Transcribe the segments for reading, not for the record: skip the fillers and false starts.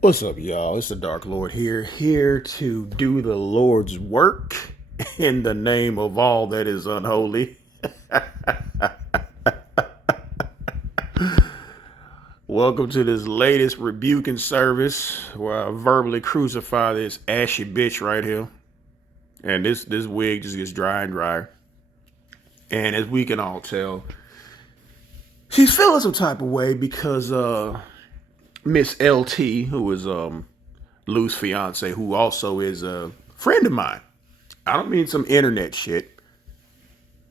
What's up, y'all? It's the Dark Lord here to do the Lord's work in the name of all that is unholy. Welcome to this latest rebuking service where I verbally crucify this ashy bitch right here. And this wig just gets drier and drier. And as we can all tell, she's feeling some type of way because Miss LT, who is Lou's fiance, who also is a friend of mine. I don't mean some internet shit.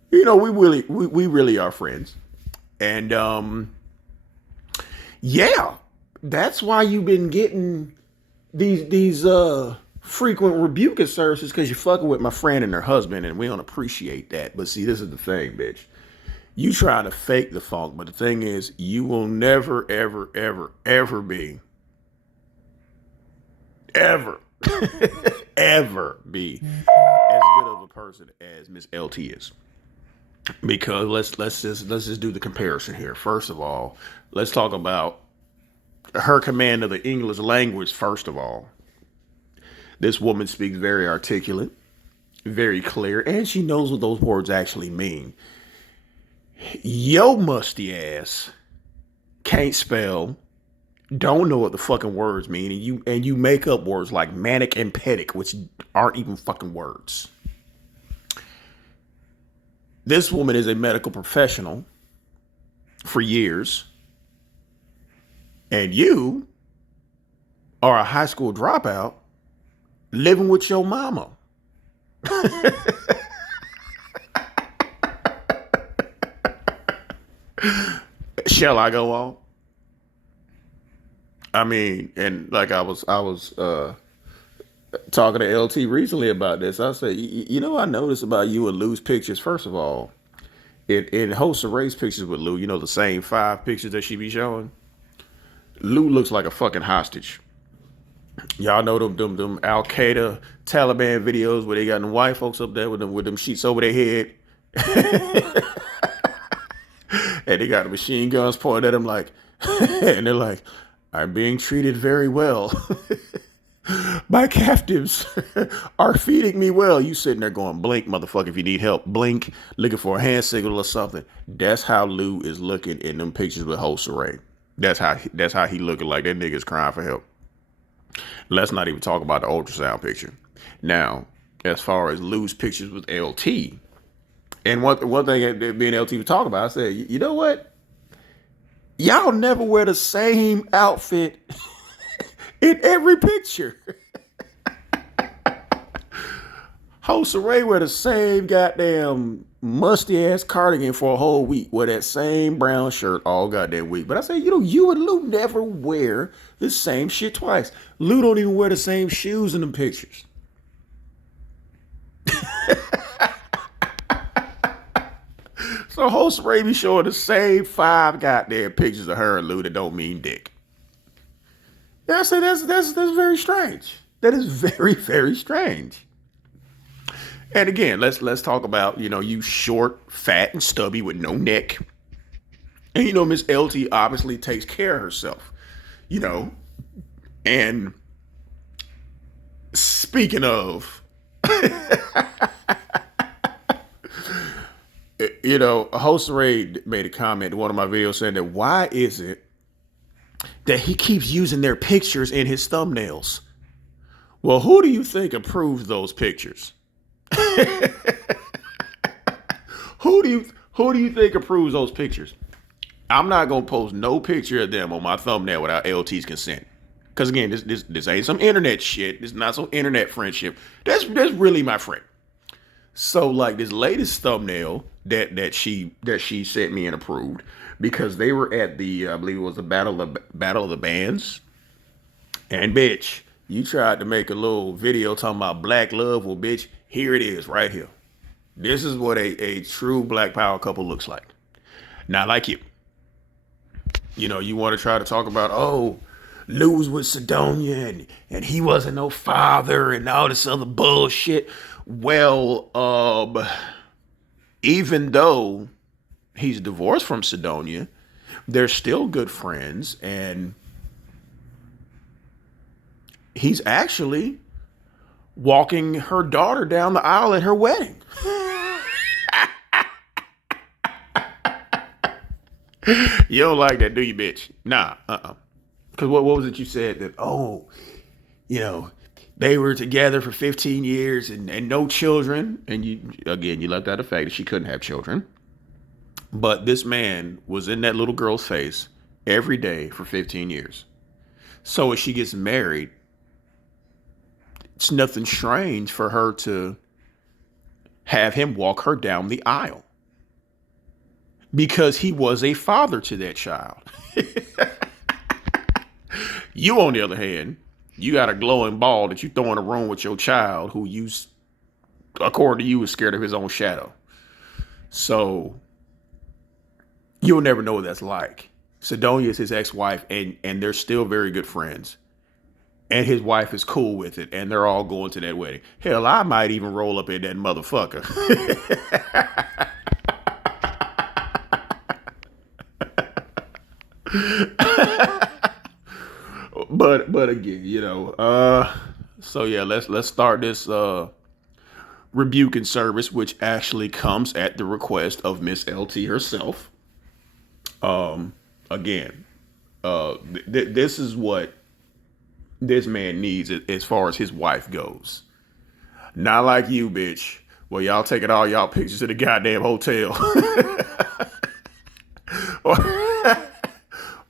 You know, we really are friends. And yeah, that's why you've been getting these frequent rebuking services, because you're fucking with my friend and her husband, and we don't appreciate that. But see, this is the thing, bitch. You trying to fake the funk, but the thing is, you will never, ever, ever, ever be, ever, ever be as good of a person as Miss LT is. Because let's just do the comparison here. First of all, let's talk about her command of the English language. First of all, this woman speaks very articulate, very clear, and she knows what those words actually mean. Yo musty ass can't spell, don't know what the fucking words mean, and you make up words like manic and pedic, which aren't even fucking words. This woman is a medical professional for years, and you are a high school dropout living with your mama. Shall I go on? I mean, and like I was talking to LT recently about this. I said, you know, I noticed about you and Lou's pictures. First of all, in Soncerae's pictures with Lou, you know, the same 5 pictures that she be showing. Lou looks like a fucking hostage. Y'all know them Al Qaeda Taliban videos where they got them white folks up there with them sheets over their head, and they got the machine guns pointed at them like, and they're like, "I'm being treated very well. My captives are feeding me well." You sitting there going, "Blink, motherfucker, if you need help. Blink," looking for a hand signal or something. That's how Lou is looking in them pictures with Soncerae. That's how he looking, like that nigga's crying for help. Let's not even talk about the ultrasound picture. Now, as far as Lou's pictures with LT, and one thing that me and LT would talk about, I said, you know what? Y'all never wear the same outfit in every picture. Soncerae wear the same goddamn musty ass cardigan for a whole week, wear that same brown shirt all goddamn week. But I say, you know, you and Lou never wear the same shit twice. Lou don't even wear the same shoes in them pictures. So Soncerae be showing the same 5 goddamn pictures of her and Lou that don't mean dick. Yeah, I say that's very strange. That is very, very strange. And again, let's talk about, you know, you short, fat, and stubby with no neck. And you know, Miss LT obviously takes care of herself. You know, and speaking of, you know, Soncerae made a comment in one of my videos saying that why is it that he keeps using their pictures in his thumbnails? Well, who do you think approves those pictures? Who do you think approves those pictures? I'm not gonna post no picture of them on my thumbnail without LT's consent. Cause again, this ain't some internet shit. This is not some internet friendship. That's really my friend. So like this latest thumbnail that she sent me and approved, because they were at the, I believe it was the Battle of the Bands. And bitch, you tried to make a little video talking about black love. Well, bitch, here it is right here. This is what a true black power couple looks like. Not like you. You know, you want to try to talk about, oh, Lou was with Sidonia and he wasn't no father and all this other bullshit. Well, even though he's divorced from Sidonia, they're still good friends. And he's actually walking her daughter down the aisle at her wedding. You don't like that, do you, bitch? Nah, Because what was it you said that, they were together for 15 years and no children. And you left out the fact that she couldn't have children. But this man was in that little girl's face every day for 15 years. So as she gets married, it's nothing strange for her to have him walk her down the aisle. Because he was a father to that child. You, on the other hand, you got a glowing ball that you throw in a room with your child who you, according to you, is scared of his own shadow. So you'll never know what that's like. Sidonia is his ex-wife, and they're still very good friends. And his wife is cool with it, and they're all going to that wedding. Hell, I might even roll up in that motherfucker. But again, so yeah, let's start this rebuking service, which actually comes at the request of Miss LT herself. Again, this is what this man needs as far as his wife goes. Not like you, bitch. Well, y'all taking all y'all pictures to the goddamn hotel.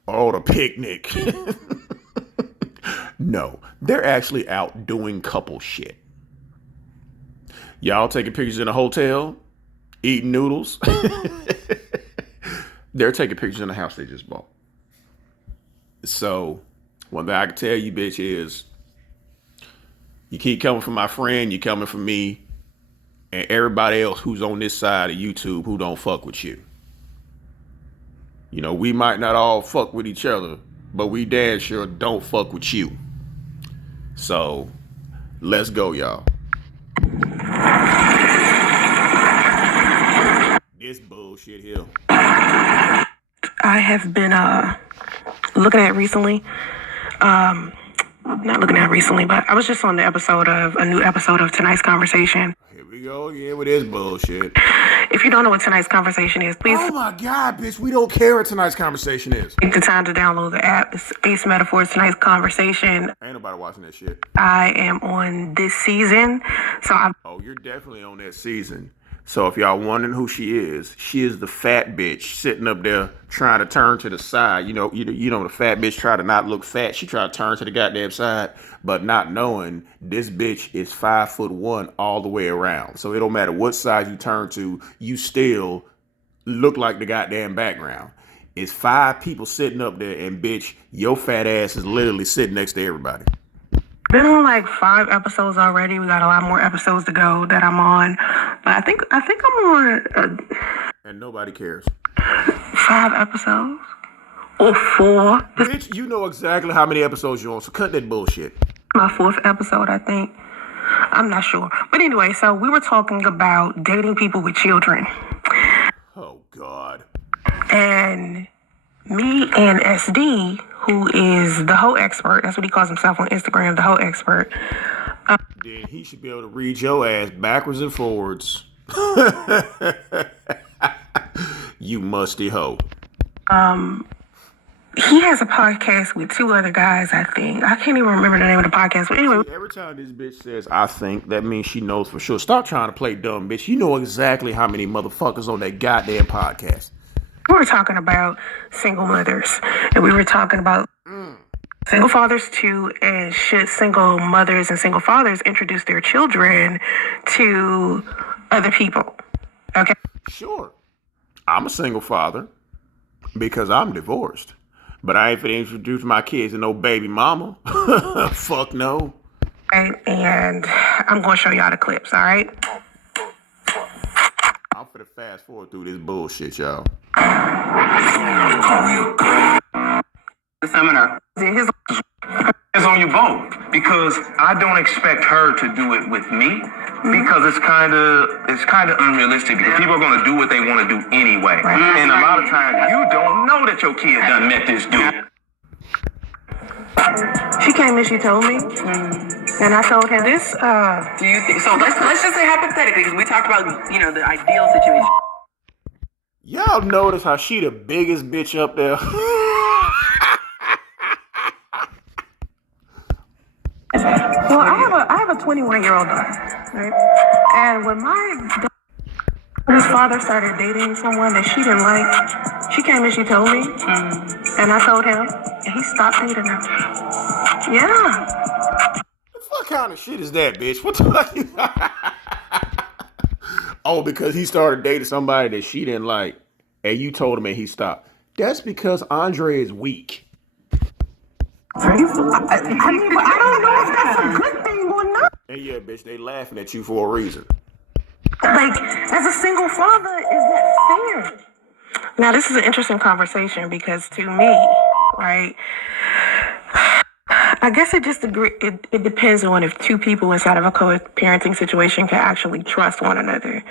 or the picnic. No, they're actually out doing couple shit. Y'all taking pictures in a hotel, eating noodles. They're taking pictures in the house they just bought. So, one thing I can tell you, bitch, is you keep coming for my friend, you coming for me, and everybody else who's on this side of YouTube who don't fuck with you. We might not all fuck with each other, but we damn sure don't fuck with you. So, let's go, y'all. This bullshit here. I have been looking at recently. Not looking at recently, but I was just on a new episode of Tonight's Conversation. Here we go again with this bullshit. If you don't know what Tonight's Conversation is, please. Oh my God, bitch, we don't care what Tonight's Conversation is. Take the time to download the app. It's Ace Metaphors Tonight's Conversation. Ain't nobody watching that shit. I am on this season, so I'm. Oh, you're definitely on that season. So if y'all wondering who she is the fat bitch sitting up there trying to turn to the side. The fat bitch try to not look fat. She try to turn to the goddamn side, but not knowing this bitch is 5'1" all the way around. So it don't matter what side you turn to, you still look like the goddamn background. It's 5 people sitting up there, and bitch, your fat ass is literally sitting next to everybody. Been on like 5 episodes already. We got a lot more episodes to go that I'm on. But I think I'm on. And nobody cares. 5 episodes? Or 4? Bitch, you know exactly how many episodes you're on, so cut that bullshit. My 4th episode, I think. I'm not sure. But anyway, so we were talking about dating people with children. Oh, God. And me and SD, who is the hoe expert, that's what he calls himself on Instagram, the hoe expert. Then he should be able to read your ass backwards and forwards. You musty hoe. He has a podcast with 2 other guys, I think. I can't even remember the name of the podcast, but anyway. Every time this bitch says, I think, that means she knows for sure. Stop trying to play dumb, bitch. You know exactly how many motherfuckers on that goddamn podcast. We were talking about single mothers, and we were talking about single fathers too, and should single mothers and single fathers introduce their children to other people? Okay. Sure. I'm a single father because I'm divorced. But I ain't finna introduce my kids to no baby mama. Fuck no. Right, and I'm going to show y'all the clips, all right? I'm finna fast forward through this bullshit, y'all. The seminar. It's on you both, because I don't expect her to do it with me, because it's kind of unrealistic, because people are going to do what they want to do anyway. Right. And a lot of times you don't know that your kid done met this dude. She came and she told me, and I told him this. Do you think so? Let's just say hypothetically, because we talked about the ideal situation. Y'all notice how she the biggest bitch up there? Well, I have a 21-year-old daughter, right? And when my daughter's father started dating someone that she didn't like, she came and she told me, and I told him, and he stopped dating her. Yeah. What kind of shit is that, bitch? What the fuck you... Oh, because he started dating somebody that she didn't like, and you told him and he stopped. That's because Andre is weak. I mean, but I don't know if that's a good thing or not. And yeah, bitch, they laughing at you for a reason. Like, as a single father, is that fair? Now, this is an interesting conversation because to me, right, I guess it depends on if two people inside of a co-parenting situation can actually trust one another.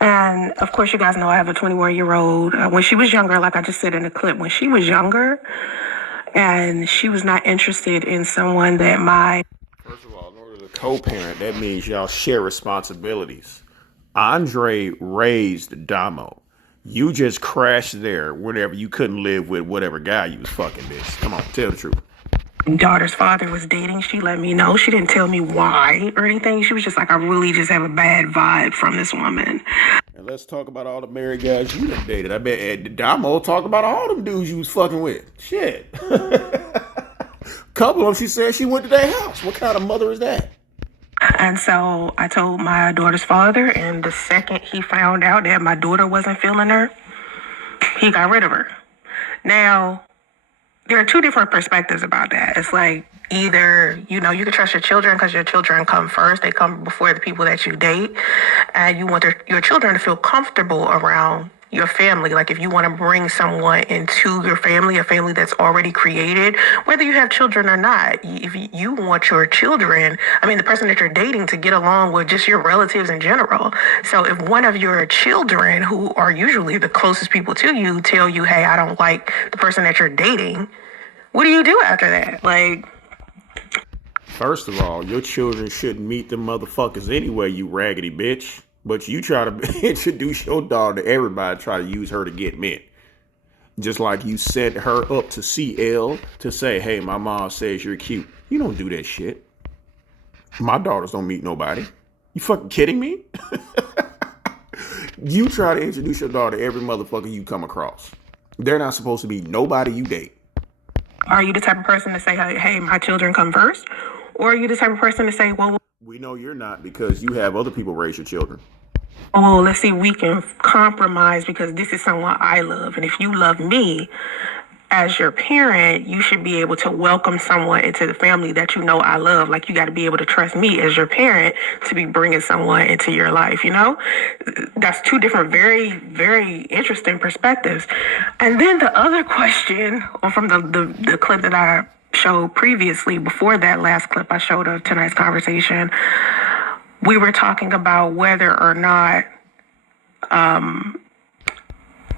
And of course, you guys know I have a 21-year-old. When she was younger, like I just said in the clip, when she was younger, and she was not interested in someone that First of all, in order to co-parent, that means y'all share responsibilities. Andre raised Damo. You just crashed there whenever you couldn't live with whatever guy you was fucking, bitch. Come on, tell the truth. daughter's father was dating. She let me know. She didn't tell me why or anything. She was just like, I really just have a bad vibe from this woman. And let's talk about all the married guys you done dated. I bet Damo talked about all them dudes you was fucking with. Shit. Couple of them, she said she went to their house. What kind of mother is that? And so I told my daughter's father, and the second he found out that my daughter wasn't feeling her, he got rid of her. Now, there are two different perspectives about that. It's like either, you know, you can trust your children because your children come first. They come before the people that you date. And you want your children to feel comfortable around your family. Like if you want to bring someone into your family, a family that's already created, whether you have children or not, if you want your children, I mean, the person that you're dating to get along with just your relatives in general. So if one of your children, who are usually the closest people to you, tell you, hey, I don't like the person that you're dating, what do you do after that? Like, first of all, your children shouldn't meet them motherfuckers anyway, you raggedy bitch. But you try to introduce your daughter to everybody, try to use her to get men. Just like you sent her up to CL to say, hey, my mom says you're cute. You don't do that shit. My daughters don't meet nobody. You fucking kidding me? You try to introduce your daughter to every motherfucker you come across. They're not supposed to be nobody you date. Are you the type of person to say, hey, my children come first? Or are you the type of person to say, well, we know you're not because you have other people raise your children. oh, let's see, we can compromise because this is someone I love. And if you love me as your parent, you should be able to welcome someone into the family that you know I love. Like, you got to be able to trust me as your parent to be bringing someone into your life, you know? That's two different, very, very interesting perspectives. And then the other question, or from the clip that I showed previously, before that last clip I showed of tonight's conversation, we were talking about whether or not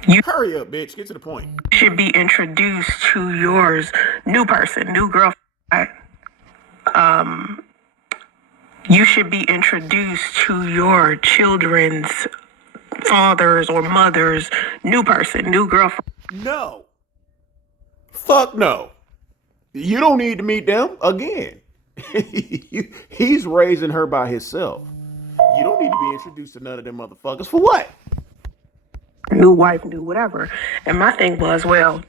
you Hurry up, bitch. Get to the point. should be introduced to your new person, new girlfriend. You should be introduced to your children's fathers or mothers, new person, new girlfriend. No. Fuck no. You don't need to meet them again. He's raising her by himself. You don't need to be introduced to none of them motherfuckers. For what? New wife, new whatever. And my thing was, well,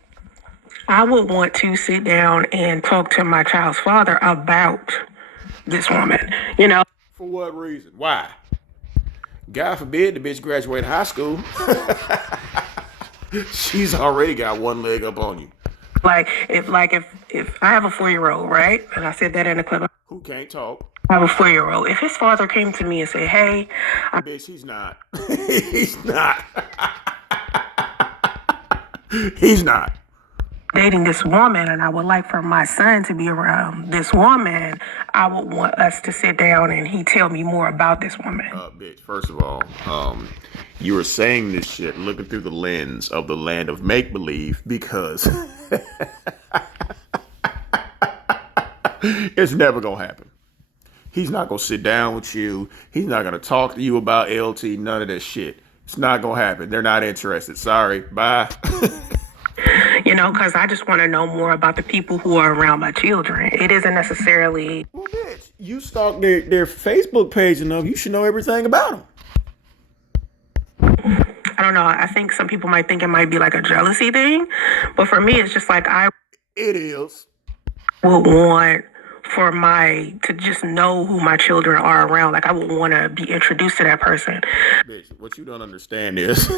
I would want to sit down and talk to my child's father about this woman, you know. For what reason? Why? God forbid the bitch graduate high school. She's already got one leg up on you. Like if I have a 4-year-old, right? And I said that in the clip. Who can't talk? I have a 4-year-old. If his father came to me and said, hey, Bitch, he's not. He's not. He's not. dating this woman and I would like for my son to be around this woman, I would want us to sit down and he tell me more about this woman. Bitch, first of all, you were saying this shit looking through the lens of the land of make-believe because It's never gonna happen. He's not gonna sit down with you. He's not gonna talk to you about LT. None of that shit. It's not gonna happen. They're not interested. Sorry. Bye. Because I just want to know more about the people who are around my children. It isn't necessarily. Well, bitch, you stalk their Facebook page enough. You should know everything about them. I don't know. I think some people might think it might be like a jealousy thing, but for me, it's just like It is. would want to just know who my children are around. Like I would want to be introduced to that person. Bitch, what you don't understand is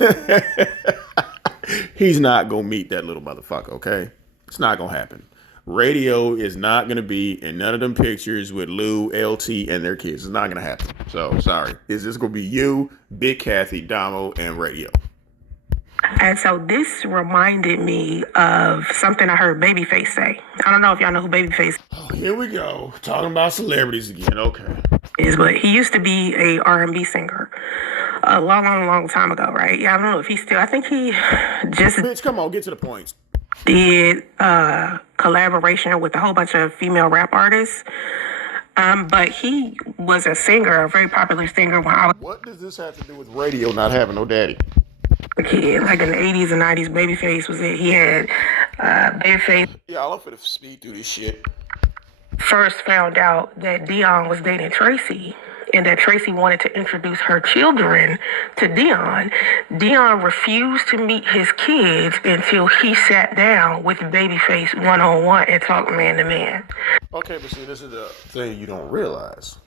he's not gonna meet that little motherfucker, okay? It's not gonna happen. Radio is not gonna be in none of them pictures with Lou, LT, and their kids. It's not gonna happen. So sorry. It's just gonna be you, Big Kathy, Damo, and Radio. And so this reminded me of something I heard Babyface say. I don't know if y'all know who Babyface Oh, here we go. Talking about celebrities again. Okay. is, but he used to be a R&B singer a long time ago, right? Yeah, I don't know if he still. I think he just Bitch, come on, get to the point. did collaboration with a whole bunch of female rap artists. But he was a singer, a very popular singer when I was What does this have to do with Radio not having no daddy? a kid. Like in the 80s and 90s, Babyface was it. He had Babyface Y'all, I'm finna speed through this shit. first found out that Dion was dating Tracy and that Tracy wanted to introduce her children to Dion. Dion refused to meet his kids until he sat down with Babyface one-on-one and talked man to man. Okay, but see, this is the thing you don't realize.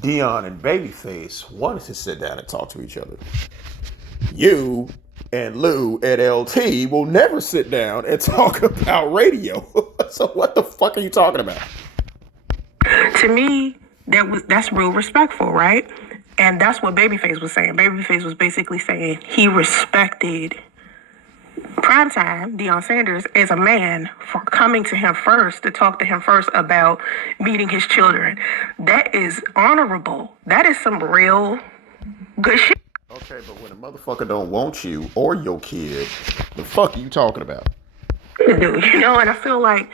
Dion and Babyface wanted to sit down and talk to each other. You and Lou and LT will never sit down and talk about Radio. So what the fuck are you talking about? To me, that's real respectful, right? And that's what Babyface was saying. Babyface was basically saying he respected Primetime, Deion Sanders, as a man for coming to him first, to talk to him first about meeting his children. That is honorable. That is some real good shit. Okay, but when a motherfucker don't want you or your kid, the fuck are you talking about? To do, and I feel like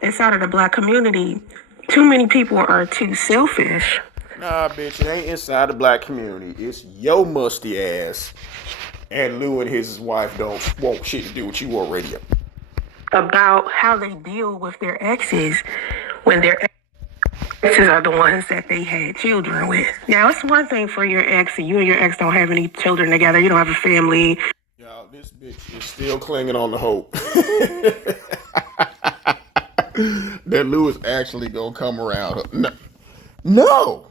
inside of the black community, too many people are too selfish Nah, bitch, it ain't inside the black community. It's your musty ass. And Lou and his wife don't want shit to do with you or Radio. about how they deal with their exes when their exes are the ones that they had children with. Now, it's one thing for your ex, and you and your ex don't have any children together. You don't have a family. Y'all, this bitch is still clinging on to hope. That Lou is actually gonna come around. No.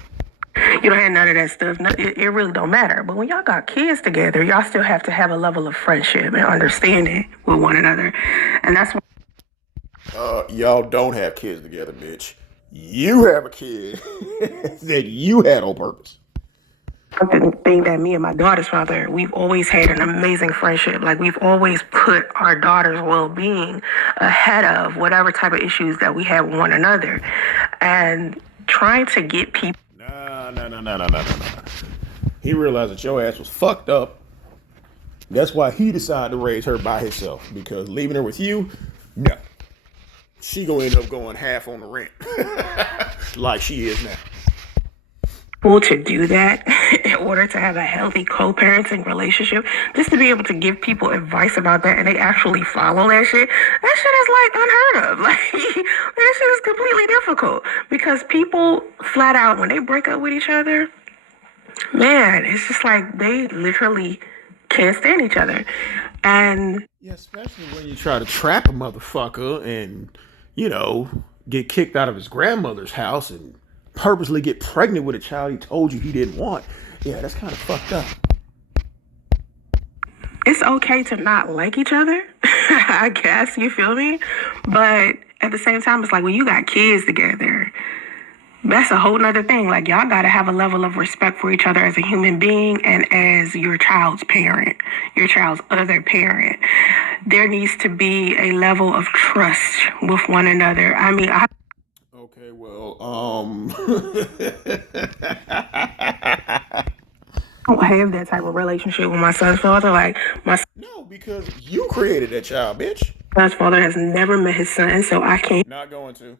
You don't have none of that stuff. It really don't matter. But when y'all got kids together, y'all still have to have a level of friendship and understanding with one another. And that's what Y'all don't have kids together, bitch. You have a kid that you had on purpose. something thing that me and my daughter's father, we've always had an amazing friendship. Like, we've always put our daughter's well-being ahead of whatever type of issues that we have with one another. And trying to get people. No. He realized that your ass was fucked up. That's why he decided to raise her by himself. Because leaving her with you, no. She gonna end up going half on the rent. Like she is now. To do that in order to have a healthy co-parenting relationship, just to be able to give people advice about that and they actually follow that shit is like unheard of. Like, that shit is completely difficult because people flat out, when they break up with each other, man, it's just like they literally can't stand each other. And yeah, especially when you try to trap a motherfucker and, you know, get kicked out of his grandmother's house and purposely get pregnant with a child he told you he didn't want. Yeah, that's kind of fucked up. it's okay to not like each other, I guess, you feel me? But at the same time, it's like when you got kids together, that's a whole nother thing. Like, y'all gotta have a level of respect for each other as a human being and as your child's parent, your child's other parent. There needs to be a level of trust with one another. I mean, Okay, well, I don't have that type of relationship with my son's father. Like, my no, because you created that child, bitch. son's father has never met his son, so I can't. Not going to.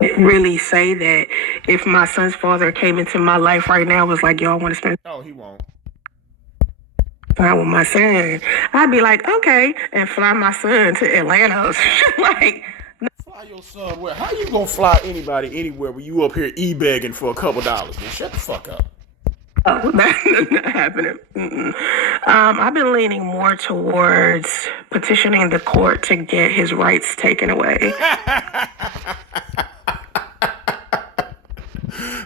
really say that if my son's father came into my life right now, was like, yo, I want to spend Oh, he won't. time with my son, I'd be like, okay, and fly my son to Atlanta. Like, Fly your son where? How you gonna fly anybody anywhere when you up here e-begging for a couple dollars? Man, shut the fuck up. oh, that's not happening. I've been leaning more towards petitioning the court to get his rights taken away.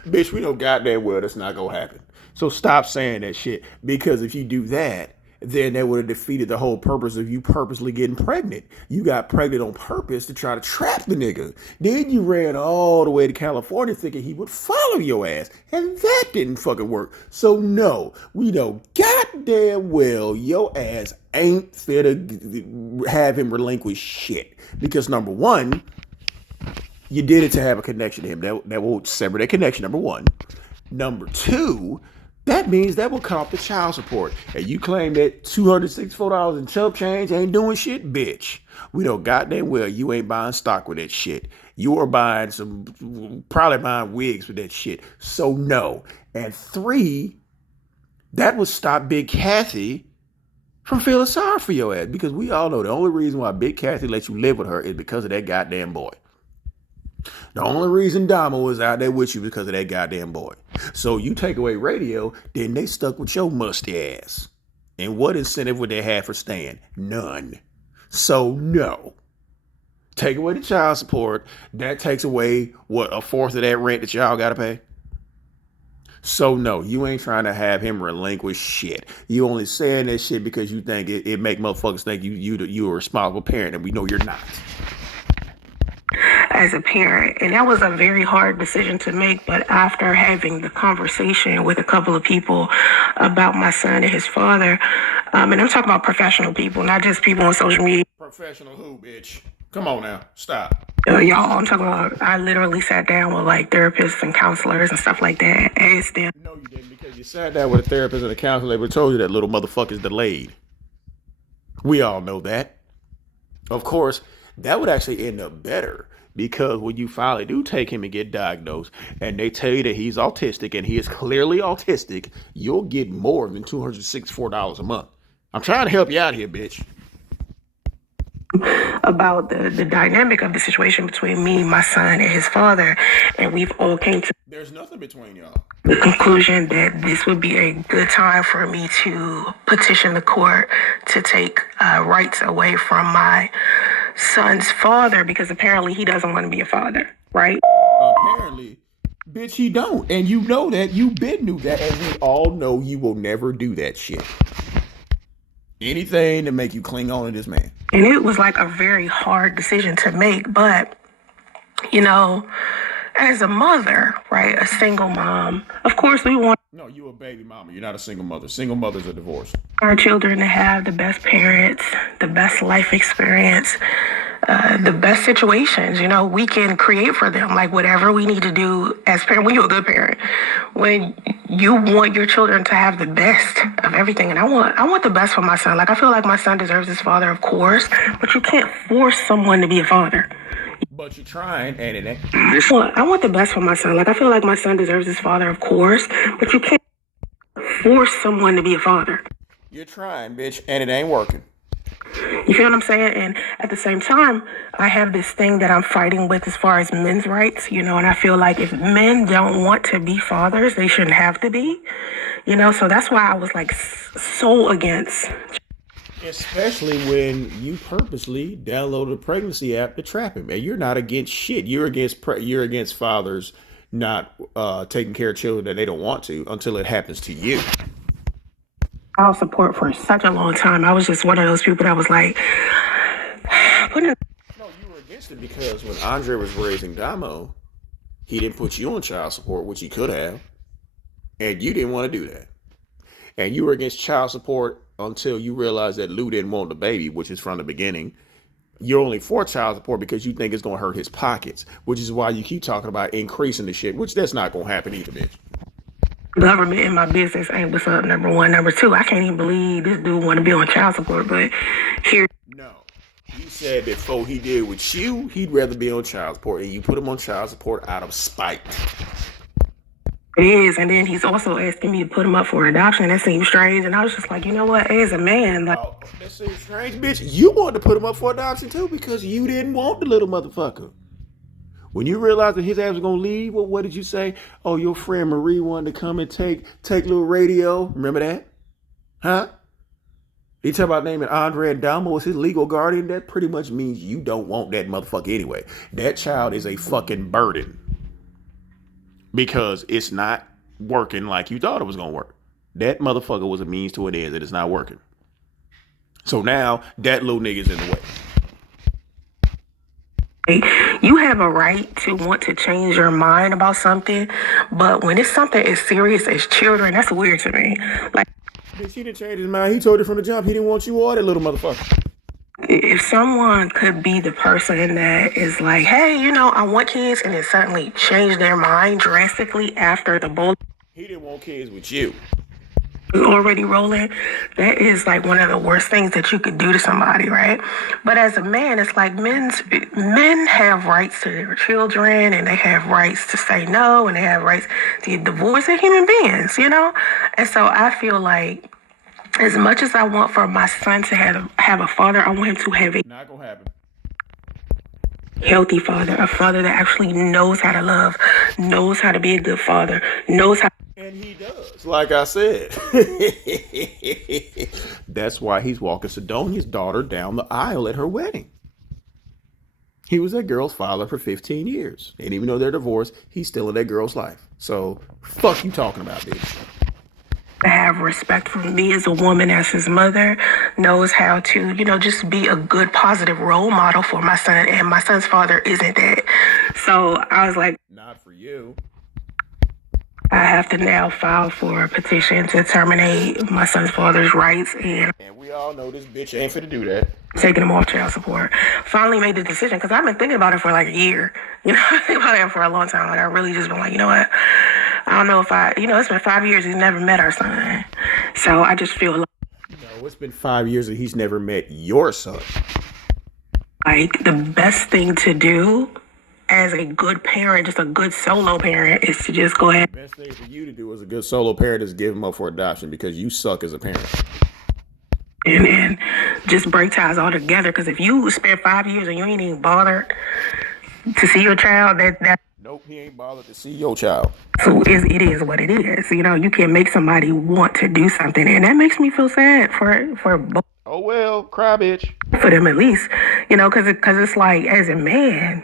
Bitch, we know goddamn well that's not gonna happen. So stop saying that shit. Because if you do that, then that would have defeated the whole purpose of you purposely getting pregnant. You got pregnant on purpose to try to trap the nigga. Then you ran all the way to California thinking he would follow your ass. And that didn't fucking work. So no, we know goddamn well your ass ain't fit to have him relinquish shit. Because number one, you did it to have a connection to him. That will sever that connection, number one. Number two, that means that will cut off the child support. And you claim that $264 in chump change ain't doing shit, bitch. We know goddamn well you ain't buying stock with that shit. You are buying probably buying wigs with that shit. So no. And three, that would stop Big Kathy from feeling sorry for your ass. Because we all know the only reason why Big Kathy lets you live with her is because of that goddamn boy. The only reason Damo was out there with you because of that goddamn boy. So you take away radio, then they stuck with your musty ass. And what incentive would they have for staying? None. So no. Take away the child support. That takes away, what, a fourth of that rent that y'all gotta pay? So no, you ain't trying to have him relinquish shit. You only saying that shit because you think it make motherfuckers think you a responsible parent, and we know you're not. As a parent, and that was a very hard decision to make. But after having the conversation with a couple of people about my son and his father, and I'm talking about professional people, not just people on social media. Professional who, bitch? Come on now, stop. Y'all, I'm talking about, I literally sat down with like therapists and counselors and stuff like that, asked them. No, you didn't, because you sat down with a therapist and a counselor. They would have told you that little motherfucker's delayed. We all know that. Of course, that would actually end up better. Because when you finally do take him and get diagnosed and they tell you that he's autistic and he is clearly autistic, you'll get more than $264 a month. I'm trying to help you out here, bitch. About the dynamic of the situation between me, my son, and his father. And we've all came to There's nothing between y'all. the conclusion that this would be a good time for me to petition the court to take rights away from my son's father, because apparently he doesn't want to be a father, right? Apparently, bitch, he don't. And you know that. You been knew that. And we all know you will never do that shit. Anything to make you cling on to this man. And it was like a very hard decision to make. But, you know, as a mother, right, a single mom, of course we want No, you a baby mama. You're not a single mother. Single mothers are divorced. our children to have the best parents, the best life experience, the best situations, you know, we can create for them, like whatever we need to do as parents. When you're a good parent, when you want your children to have the best of everything. And I want the best for my son. Like, I feel like my son deserves his father, of course, but you can't force someone to be a father. But you're trying, and it ain't. I want the best for my son. Like, I feel like my son deserves his father, of course, but you can't force someone to be a father. You're trying, bitch, and it ain't working. You feel what I'm saying? And at the same time, I have this thing that I'm fighting with as far as men's rights, you know, and I feel like if men don't want to be fathers, they shouldn't have to be, you know, so that's why I was like so against. Especially when you purposely downloaded a pregnancy app to trap him. And you're not against shit. You're against fathers not taking care of children that they don't want to until it happens to you. Child support for such a long time. I was just one of those people that was like, No, you were against it because when Andre was raising Damo, he didn't put you on child support, which he could have. And you didn't want to do that. And you were against child support until you realized that Lou didn't want the baby, which is from the beginning. You're only for child support because you think it's going to hurt his pockets, which is why you keep talking about increasing the shit, which that's not going to happen either, bitch. government in my business ain't what's up, number one. Number two, I can't even believe this dude want to be on child support, but here. No. He said that before he did with you, he'd rather be on child support, and you put him on child support out of spite. It is, and then he's also asking me to put him up for adoption. That seems strange, and I was just like, you know what? As a man, like, Oh, that seems strange, bitch. You wanted to put him up for adoption too because you didn't want the little motherfucker. When you realized that his ass was gonna leave, well, what did you say? Oh, your friend Marie wanted to come and take little radio. Remember that? Huh? He talk about naming Andre Adamo as his legal guardian. That pretty much means you don't want that motherfucker anyway. That child is a fucking burden because it's not working like you thought it was gonna work. That motherfucker was a means to an end that it's not working. So now that little nigga's in the way. you have a right to want to change your mind about something, but when it's something as serious as children, that's weird to me. Like, Bitch, he didn't change his mind. He told you from the jump he didn't want you or that little motherfucker. if someone could be the person that is like, hey, I want kids, and then suddenly change their mind drastically after the bull He didn't want kids with you. is already rolling, that is like one of the worst things that you could do to somebody, right? But as a man, it's like men have rights to their children, and they have rights to say no, and they have rights to get divorced. They're human beings, And so I feel like as much as I want for my son to have a father, I want him to have a Not gonna happen. healthy father, a father that actually knows how to love, knows how to be a good father, knows how. And he does, like I said. That's why he's walking Sidonia's daughter down the aisle at her wedding. He was that girl's father for 15 years. And even though they're divorced, he's still in that girl's life. So, fuck you talking about, bitch. Have respect for me as a woman, as his mother, knows how to, just be a good, positive role model for my son. And my son's father isn't that. So I was like, Not for you. I have to now file for a petition to terminate my son's father's rights and we all know this bitch ain't finna do that. taking him off child support. Finally made the decision because I've been thinking about it for like a year. I've been about it for a long time. Like, I really just been like, you know what? I don't know if it's been 5 years he's never met our son. So I just feel It's been 5 years that he's never met your son. like the best thing to do as a good parent, just a good solo parent, is to just go ahead. The best thing for you to do as a good solo parent is give him up for adoption because you suck as a parent. And just break ties altogether. Because if you spend 5 years and you ain't even bothered to see your child, that Nope, he ain't bothered to see your child. so it is what it is. You can make somebody want to do something, and that makes me feel sad for both Oh well, cry bitch. for them at least. Because it's like, as a man,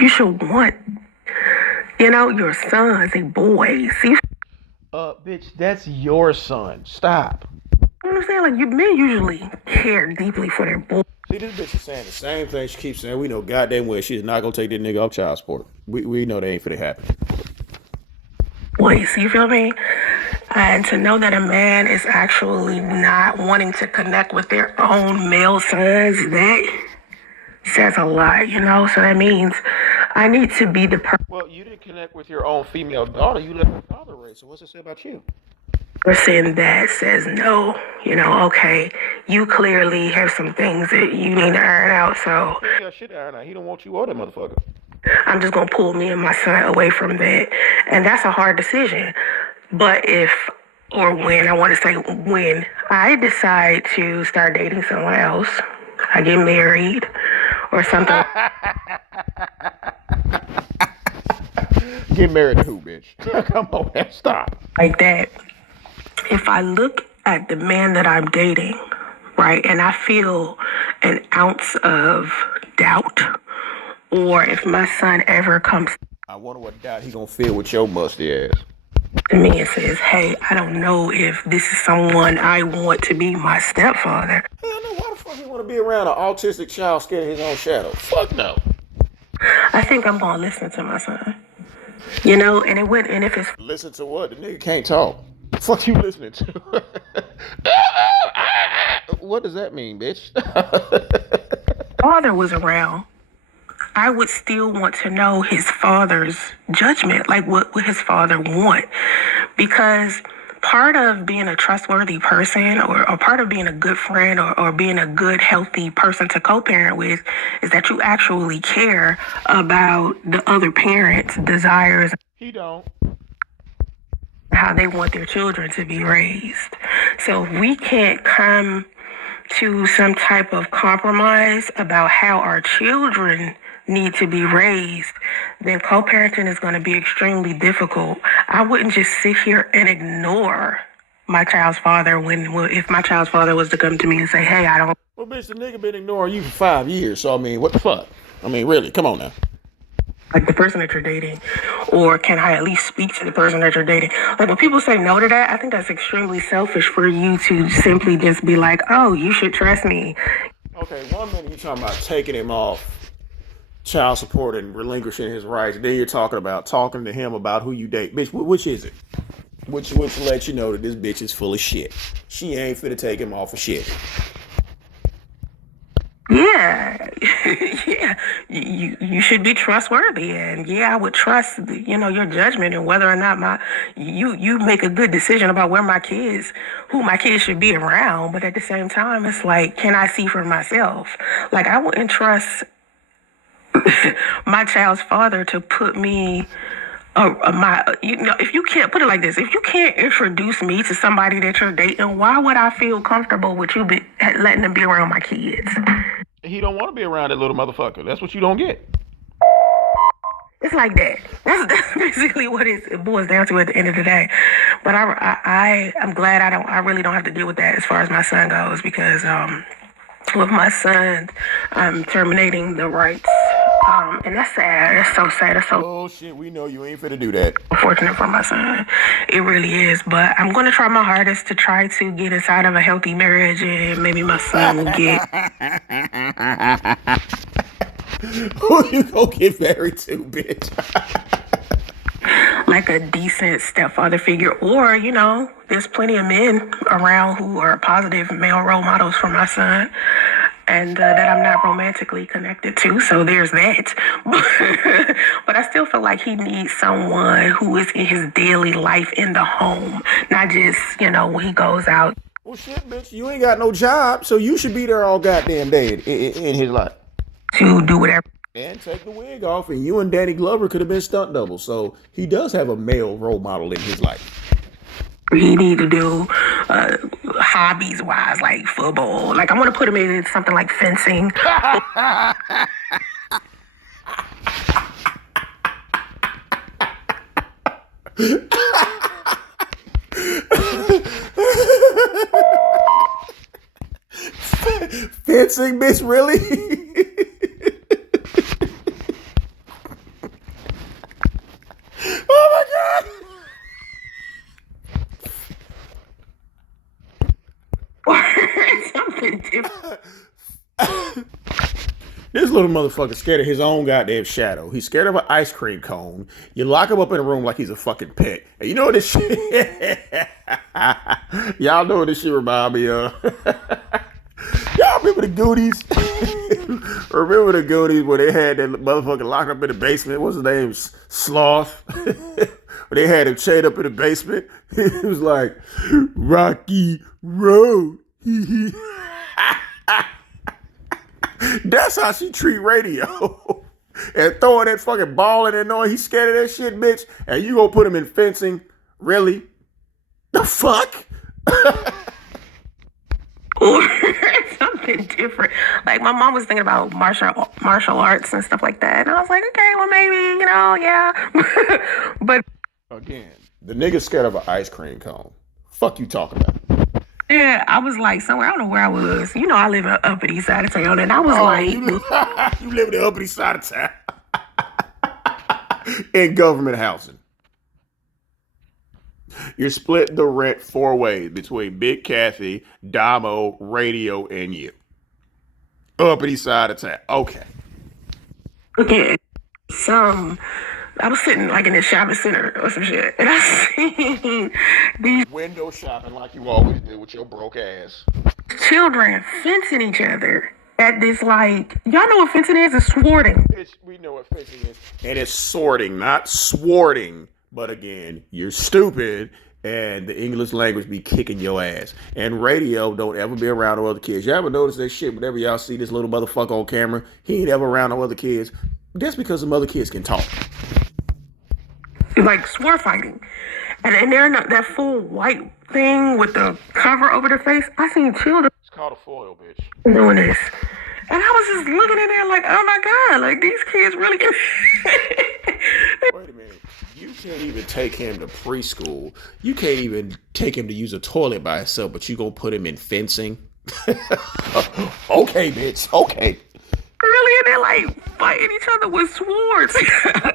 you should want your sons, a boy. See, Bitch, that's your son. Stop. you know what I'm saying? Like, men usually care deeply for their boy. See, this bitch is saying the same thing she keeps saying. We know goddamn well she's not gonna take that nigga off child support. We know that ain't finna happen. Boys, you feel me? And to know that a man is actually not wanting to connect with their own male sons, that says a lot, So that means I need to be the Well, you didn't connect with your own female daughter. You let her father raise. So what's it say about you? person that says no. Okay, you clearly have some things that you need to iron out, so Yeah, shit, Aaron. He don't want you or that motherfucker. I'm just gonna pull me and my son away from that. And that's a hard decision. But when I decide to start dating someone else, I get married or something. Get married to who, bitch? Come on, man, stop. Like that, if I look at the man that I'm dating, right, and I feel an ounce of doubt, or if my son ever comes I wonder what doubt he gonna feel with your musty ass. to me and says, hey, I don't know if this is someone I want to be my stepfather. Hell no, why the fuck he wanna be around an autistic child scared of his own shadow? Fuck no. I think I'm gonna listen to my son. And if it's Listen to what? The nigga can't talk. Fuck you listening to? What does that mean, bitch? father was around, I would still want to know his father's judgment, like what would his father want? Because part of being a trustworthy person or part of being a good friend or being a good, healthy person to co-parent with is that you actually care about the other parent's desires, He don't. how they want their children to be raised. So if we can't come to some type of compromise about how our children need to be raised, then co-parenting is going to be extremely difficult. I wouldn't just sit here and ignore my child's father if my child's father was to come to me and say, hey, I don't. Well, bitch, the nigga been ignoring you for 5 years. So, I mean, what the fuck? I mean, really, come on now. Like the person that you're dating, or can I at least speak to the person that you're dating? Like when people say no to that, I think that's extremely selfish for you to simply just be like, oh, you should trust me. Okay, 1 minute you're talking about taking him off child support and relinquishing his rights. Then you're talking to him about who you date. Bitch, which is it? Which lets you know that this bitch is full of shit. She ain't finna take him off of shit. Yeah, yeah, you should be trustworthy, and yeah, I would trust your judgment and whether or not you make a good decision about who my kids should be around. But at the same time, it's like, can I see for myself? Like I wouldn't trust my child's father to put me. If you can't put it like this, if you can't introduce me to somebody that you're dating, why would I feel comfortable with you letting them be around my kids? He don't want to be around that little motherfucker. That's what you don't get. It's like that. That's basically what it boils down to at the end of the day. But I'm glad I really don't have to deal with that as far as my son goes, because with my son, I'm terminating the rights. And that's sad. That's so sad. That's so... Oh, shit, we know you ain't finna do that. Unfortunate for my son. It really is. But I'm going to try my hardest to try to get inside of a healthy marriage, and maybe my son will get... Who you gonna get married to, bitch? Like a decent stepfather figure. Or, there's plenty of men around who are positive male role models for my son. And that I'm not romantically connected to, so there's that. But I still feel like he needs someone who is in his daily life in the home, not just, when he goes out. Well, shit, bitch, you ain't got no job, so you should be there all goddamn day in his life. To do whatever. And take the wig off, and you and Danny Glover could have been stunt doubles, so he does have a male role model in his life. He need to do hobbies wise, like football. Like I'm gonna put him in something like fencing. Fencing, bitch, really? Oh my god! Something different. This little motherfucker scared of his own goddamn shadow. He's scared of an ice cream cone. You lock him up in a room like he's a fucking pet. And you know what this shit... Y'all know what this shit remind me of. Y'all remember the Goonies? Remember the Goonies where they had that motherfucker locked up in the basement? What's his name? Sloth. Where they had him chained up in the basement. It was like, Rocky Road. That's how she treat radio. And throwing that fucking ball in there knowing he's scared of that shit, bitch. And you gonna put him in fencing? Really? The fuck? Or something different. Like my mom was thinking about martial arts and stuff like that. And I was like, okay, well maybe, yeah. But again, the nigga scared of an ice cream cone. Fuck you talking about? yeah, I was like somewhere, I don't know where I was. I live in the Upper East Side of town, and I was like... You live in the Upper East Side of town. In government housing. You're splitting the rent 4 ways between Big Kathy, Damo, Radio, and you. Upper East Side of town. Okay. Okay. I was sitting like in the shopping center or some shit, and I seen these window shopping like you always do with your broke ass. Children fencing each other at this, like, y'all know what fencing is? It's swording. We know what fencing is. And it's sorting, not swording. But again, you're stupid and the English language be kicking your ass. And radio don't ever be around no other kids. Y'all ever notice that shit whenever y'all see this little motherfucker on camera? He ain't ever around no other kids. That's because some other kids can talk. Like sword fighting. And they're not that full white thing with the cover over their face. I seen children. It's called a foil, bitch. Doing this. And I was just looking in there like, oh my God, like these kids really can. Wait a minute. You can't even take him to preschool. You can't even take him to use a toilet by himself, but you gonna put him in fencing? Okay, bitch. Okay. Really, and they're like fighting each other with swords.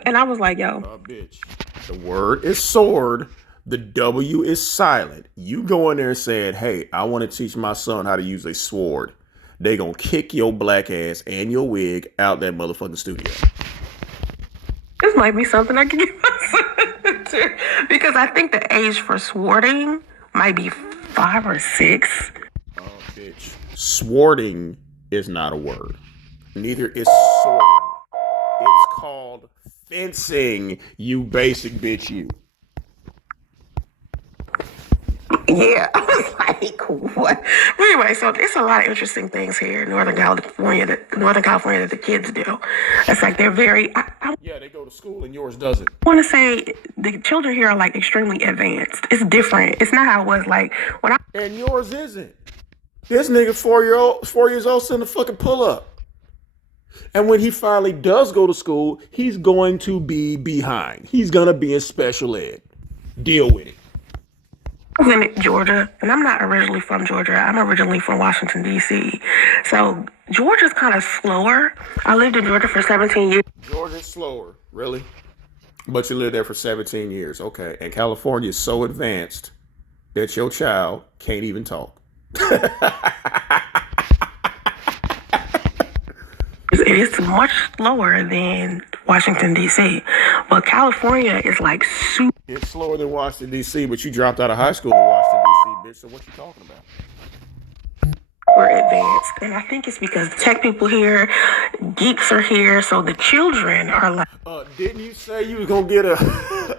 And I was like, yo. Bitch. The word is sword. The W is silent. You go in there and said, hey, I want to teach my son how to use a sword. They gonna kick your black ass and your wig out that motherfucking studio. This might be something I can give my son to. Because I think the age for swording might be 5 or 6. Oh, bitch. Swording is not a word. Neither is swording. It's called fencing, you basic bitch, you. Yeah, I was like, what? But anyway, so there's a lot of interesting things here in Northern California that the kids do. It's like they're very. Yeah, they go to school and yours doesn't. I want to say the children here are like extremely advanced. It's different. It's not how it was like when I. And yours isn't. This nigga 4 years old, sitting a fucking pull up. And when he finally does go to school, he's going to be behind. He's gonna be in special ed. Deal with it. I was in Georgia, and I'm not originally from Georgia. I'm originally from Washington, D.C. So Georgia's kind of slower. I lived in Georgia for 17 years. Georgia's slower, really? But you lived there for 17 years, okay. And California is so advanced that your child can't even talk. It is much slower than Washington, D.C. But California is like super. It's slower than Washington, D.C., but you dropped out of high school in Washington, D.C., bitch. So what you talking about? We're advanced. And I think it's because tech people here, geeks are here, so the children are like. Didn't you say you was going to get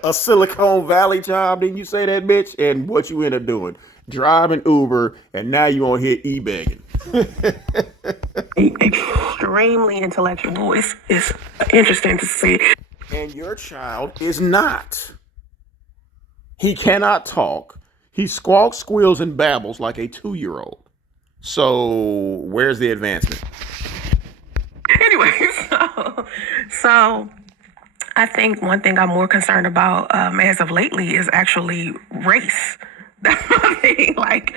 a Silicon Valley job? Didn't you say that, bitch? And what you end up doing? Driving Uber, and now you on here e-begging. Extremely intellectual. It's interesting to see. And your child is not. He cannot talk. He squawks, squeals, and babbles like a 2-year-old. So where's the advancement? Anyway, so I think one thing I'm more concerned about as of lately is actually race. That's my thing. Like,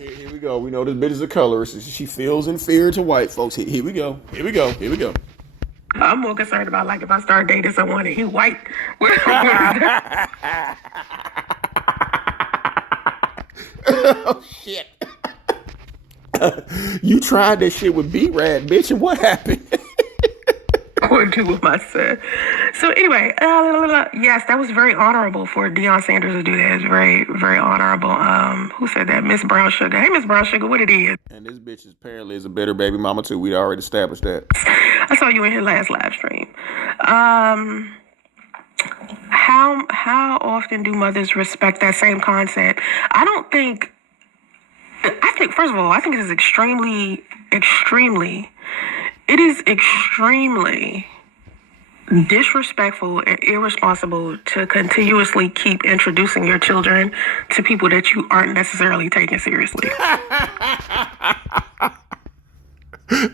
Okay, here we go. We know this bitch is a colorist. She feels inferior to white folks. Here we go. Here we go. Here we go. I'm more concerned about like if I start dating someone and he white. Oh shit. You tried that shit with B-Rad, bitch, and what happened? Or do with my son. So anyway, yes, that was very honorable for Deion Sanders to do that. It's very, very honorable. Who said that? Miss Brown Sugar. Hey, Miss Brown Sugar, what it is? And this bitch is apparently is a better baby mama too. We already established that. I saw you in your last live stream. How often do mothers respect that same concept? I think first of all, I think it is extremely disrespectful and irresponsible to continuously keep introducing your children to people that you aren't necessarily taking seriously.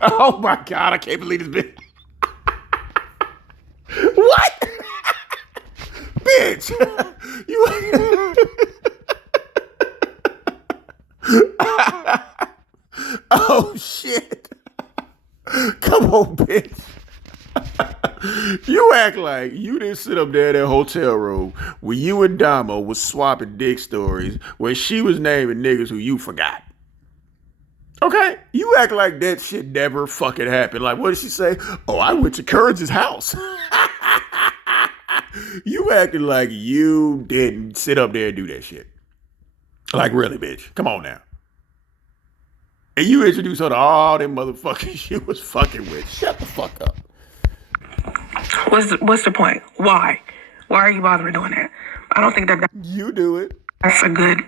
Oh my God, I can't believe this bitch. What? Bitch. You. Oh shit. Come on, bitch. You act like you didn't sit up there in that hotel room where you and Damo was swapping dick stories where she was naming niggas who you forgot. Okay? You act like that shit never fucking happened. Like, what did she say? Oh, I went to Courage's house. You acting like you didn't sit up there and do that shit. Like, really, bitch? Come on now. And you introduced her to all them motherfuckers she was fucking with. Shut the fuck up. What's the point? Why are you bothering doing that? I don't think that. You do it. That's a good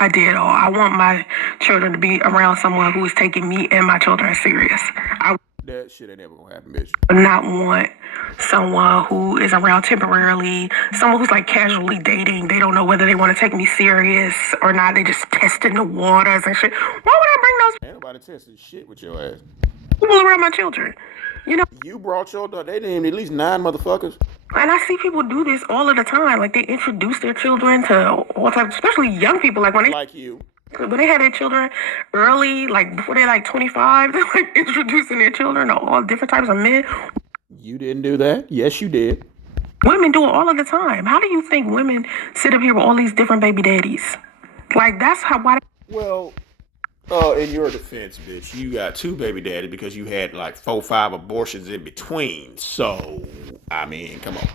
idea at all. I want my children to be around someone who is taking me and my children serious. I That shit ain't never gonna happen, bitch. would not want someone who is around temporarily, someone who's like casually dating. They don't know whether they want to take me serious or not. They just testing the waters and shit. Why would I bring Ain't nobody testing shit with your ass. those people around my children? You know, You brought your daughter. They named at least 9 motherfuckers. and I see people do this all of the time. Like they introduce their children to all types, especially young people. Like Like you. when they had their children early, like before they're like 25, they're like introducing their children to all different types of men. You didn't do that? Yes, you did. Women do it all of the time. How do you think women sit up here with all these different baby daddies? Like that's why. Well, in your defense, bitch, you got 2 baby daddies because you had like 4 or 5 abortions in between. So, I mean, come on.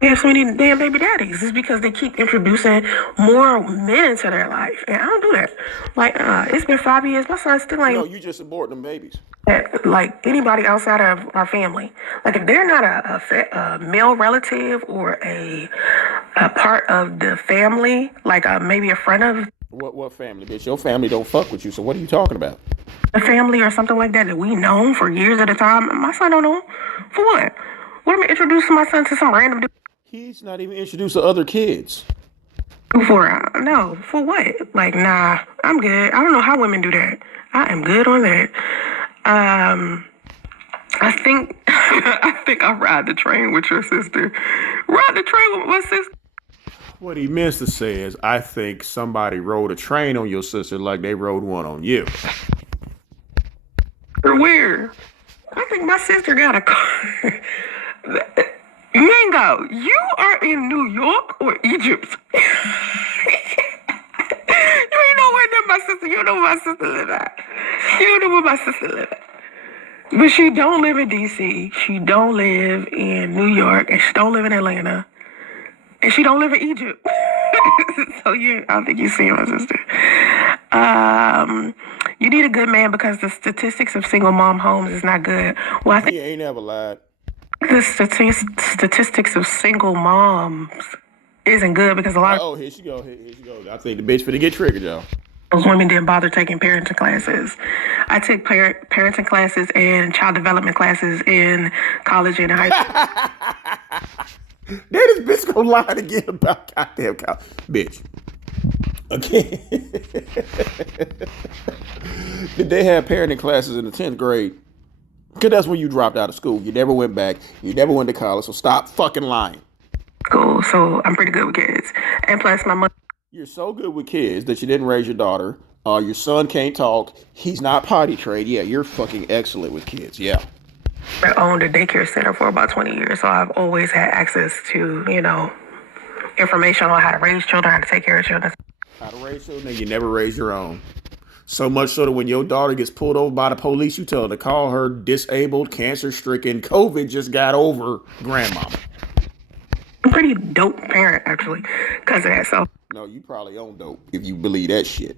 They have so many damn baby daddies. It's because they keep introducing more men into their life, and I don't do that. Like, it's been 5 years. My son still ain't No, you just abort them babies. like anybody outside of our family. Like, if they're not a male relative or a part of the family, like maybe a friend of What family, bitch? Your family don't fuck with you, so what are you talking about? the family or something like that we known for years at a time, my son don't know. For what? What am I introducing my son to some random dude? He's not even introduced to other kids. For no, for what? Like, nah, I'm good. I don't know how women do that. I am good on that. I think I ride the train with your sister. Ride the train with my sister. What he meant to say is, I think somebody rode a train on your sister like they rode one on you. Where? I think my sister got a car. Mango, you are in New York or Egypt? You ain't nowhere near my sister. You don't know where my sister live at. You don't know where my sister live at. But she don't live in D.C. She don't live in New York. And she don't live in Atlanta. And she don't live in Egypt. So I don't think you see my sister. You need a good man because the statistics of single mom homes is not good. Well, I think He ain't never lied. the statistics of single moms isn't good because a lot of Oh, here she go. Here she go. I think the bitch finna get triggered, y'all. those women didn't bother taking parenting classes. I took parenting classes and child development classes in college and high school. Then this bitch gonna lie again about goddamn cow. Bitch. Okay. Did they have parenting classes in the 10th grade? Because that's when you dropped out of school. You never went back. You never went to college. So stop fucking lying. School, so I'm pretty good with kids. And plus, my mother. You're so good with kids that you didn't raise your daughter. Your son can't talk. He's not potty trained. Yeah, you're fucking excellent with kids. Yeah. I owned a daycare center for about 20 years, so I've always had access to, information on how to raise children, how to take care of children. How to raise children, and you never raise your own. So much so that when your daughter gets pulled over by the police, you tell her to call her disabled, cancer-stricken, COVID just got over grandmama. I'm a pretty dope parent, actually, because of that. So No, you probably own dope if you believe that shit.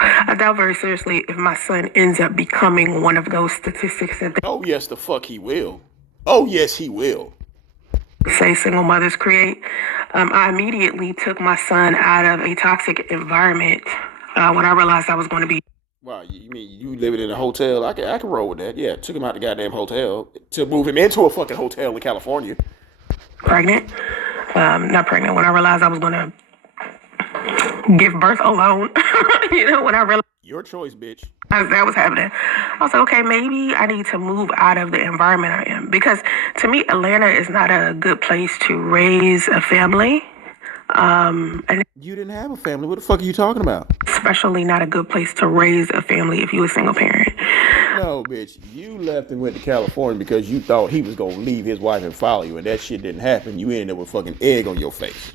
I doubt very seriously if my son ends up becoming one of those statistics that Oh, yes, the fuck he will. Oh, yes, he will. they say single mothers create. I immediately took my son out of a toxic environment when I realized I was going to be Wow, you mean you living in a hotel? I can roll with that. Yeah, took him out the goddamn hotel to move him into a fucking hotel in California. pregnant. Not pregnant. When I realized I was going to give birth alone, when I realized Your choice, bitch. that was happening, I was like, okay, maybe I need to move out of the environment I am. Because to me, Atlanta is not a good place to raise a family. And You didn't have a family. What the fuck are you talking about? especially not a good place to raise a family if you're a single parent. No, bitch. You left and went to California because you thought he was going to leave his wife and follow you, and that shit didn't happen. You ended up with fucking egg on your face.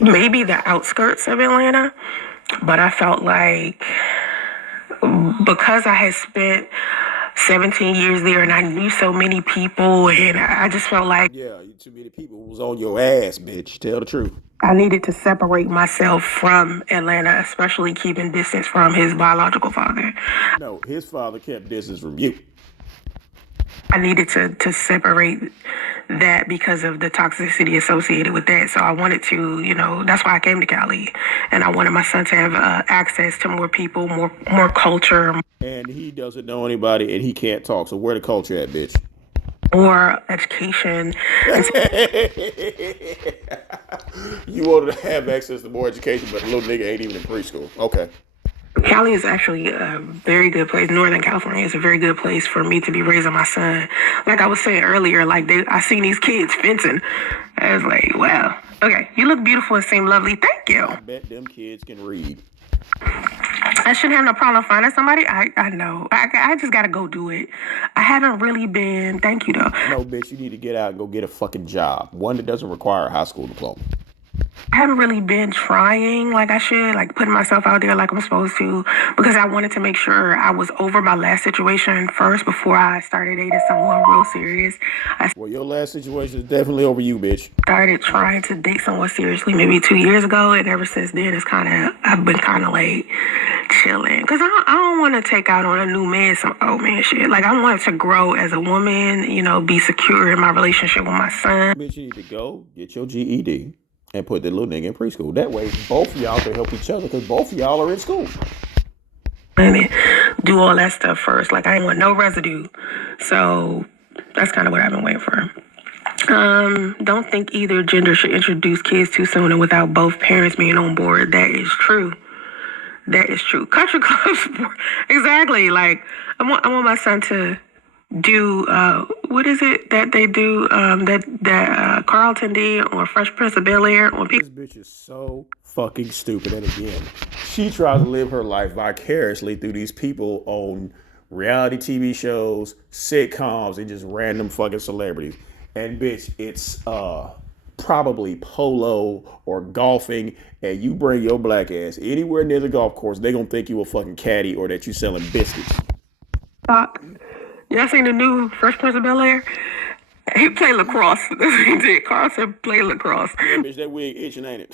Maybe the outskirts of Atlanta, but I felt like because I had spent 17 years there and I knew so many people, and I just felt like Yeah, too many people was on your ass, bitch. Tell the truth. I needed to separate myself from Atlanta, especially keeping distance from his biological father. No, his father kept distance from you. I needed to separate that because of the toxicity associated with that. So I wanted to, that's why I came to Cali, and I wanted my son to have access to more people, more culture, And he doesn't know anybody, and he can't talk. So where the culture at, bitch? more education. You wanted to have access to more education, but the little nigga ain't even in preschool. Okay. Cali is actually a very good place. Northern California is a very good place for me to be raising my son. Like I was saying earlier, like I seen these kids fencing. I was like, wow. Okay, you look beautiful and seem lovely. Thank you. I bet them kids can read. I shouldn't have no problem finding somebody. I know. I just got to go do it. I haven't really been. Thank you, though. No, bitch, you need to get out and go get a fucking job. One that doesn't require a high school diploma. I haven't really been trying like I should, like putting myself out there like I'm supposed to, because I wanted to make sure I was over my last situation first before I started dating someone real serious. Well, your last situation is definitely over you, bitch. Started trying to date someone seriously maybe 2 years ago, and ever since then I've been kind of like chilling, because I don't want to take out on a new man some old man shit. Like I want to grow as a woman, be secure in my relationship with my son. Bitch, you need to go get your GED and put the little nigga in preschool. That way, both of y'all can help each other, because both of y'all are in school. And do all that stuff first. Like I ain't want no residue, so that's kind of what I've been waiting for. Don't think either gender should introduce kids too soon and without both parents being on board. That is true. That is true. Country club sport. Exactly. Like I want my son to do what is it that they do that Carlton did on Fresh Prince of Bel-Air on people. This bitch is so fucking stupid. And again, she tries to live her life vicariously through these people on reality TV shows, sitcoms, and just random fucking celebrities. And bitch, it's probably polo or golfing, and you bring your black ass anywhere near the golf course, they gonna think you a fucking caddy or that you selling biscuits. Y'all seen the new Fresh Prince of Bel-Air? He played lacrosse. That's what he did. Carlton played lacrosse. Yeah, bitch, that wig itching, ain't it?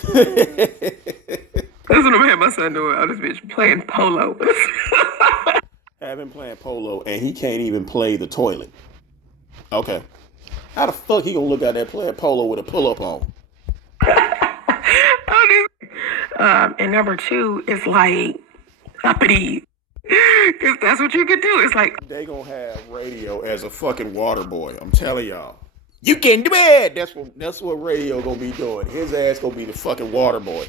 That's what I'm having my son doing. This bitch playing polo. Have him playing polo, and he can't even play the toilet. Okay. How the fuck he gonna look out there playing polo with a pull-up on? And number 2 is like uppity. Because that's what you can do. It's like they gonna have radio as a fucking water boy. I'm telling y'all. You can do it! That's what radio gonna be doing. His ass gonna be the fucking water boy.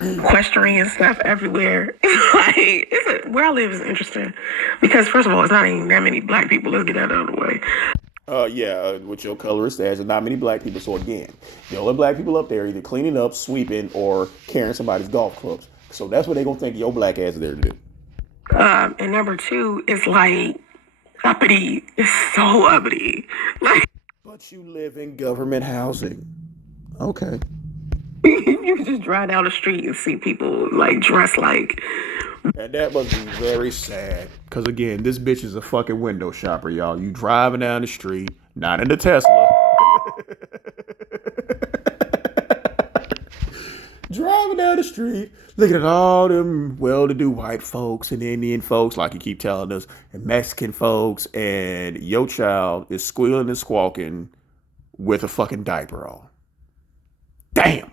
Equestrian stuff everywhere. It's like, where I live is interesting. Because first of all, it's not even that many black people. Let's get that out of the way. With your colorist there's not many black people. So again, the only black people up there either cleaning up, sweeping, or carrying somebody's golf clubs. So that's what they gonna think your black ass is there to do. And number 2 is like uppity. It's so uppity. Like, but you live in government housing. Okay. You can just drive down the street and see people like dressed like. And that must be very sad. Because again, this bitch is a fucking window shopper, y'all. You driving down the street, not in the Tesla. Driving down the street, looking at all them well-to-do white folks and Indian folks, like you keep telling us, and Mexican folks, and your child is squealing and squawking with a fucking diaper on. Damn.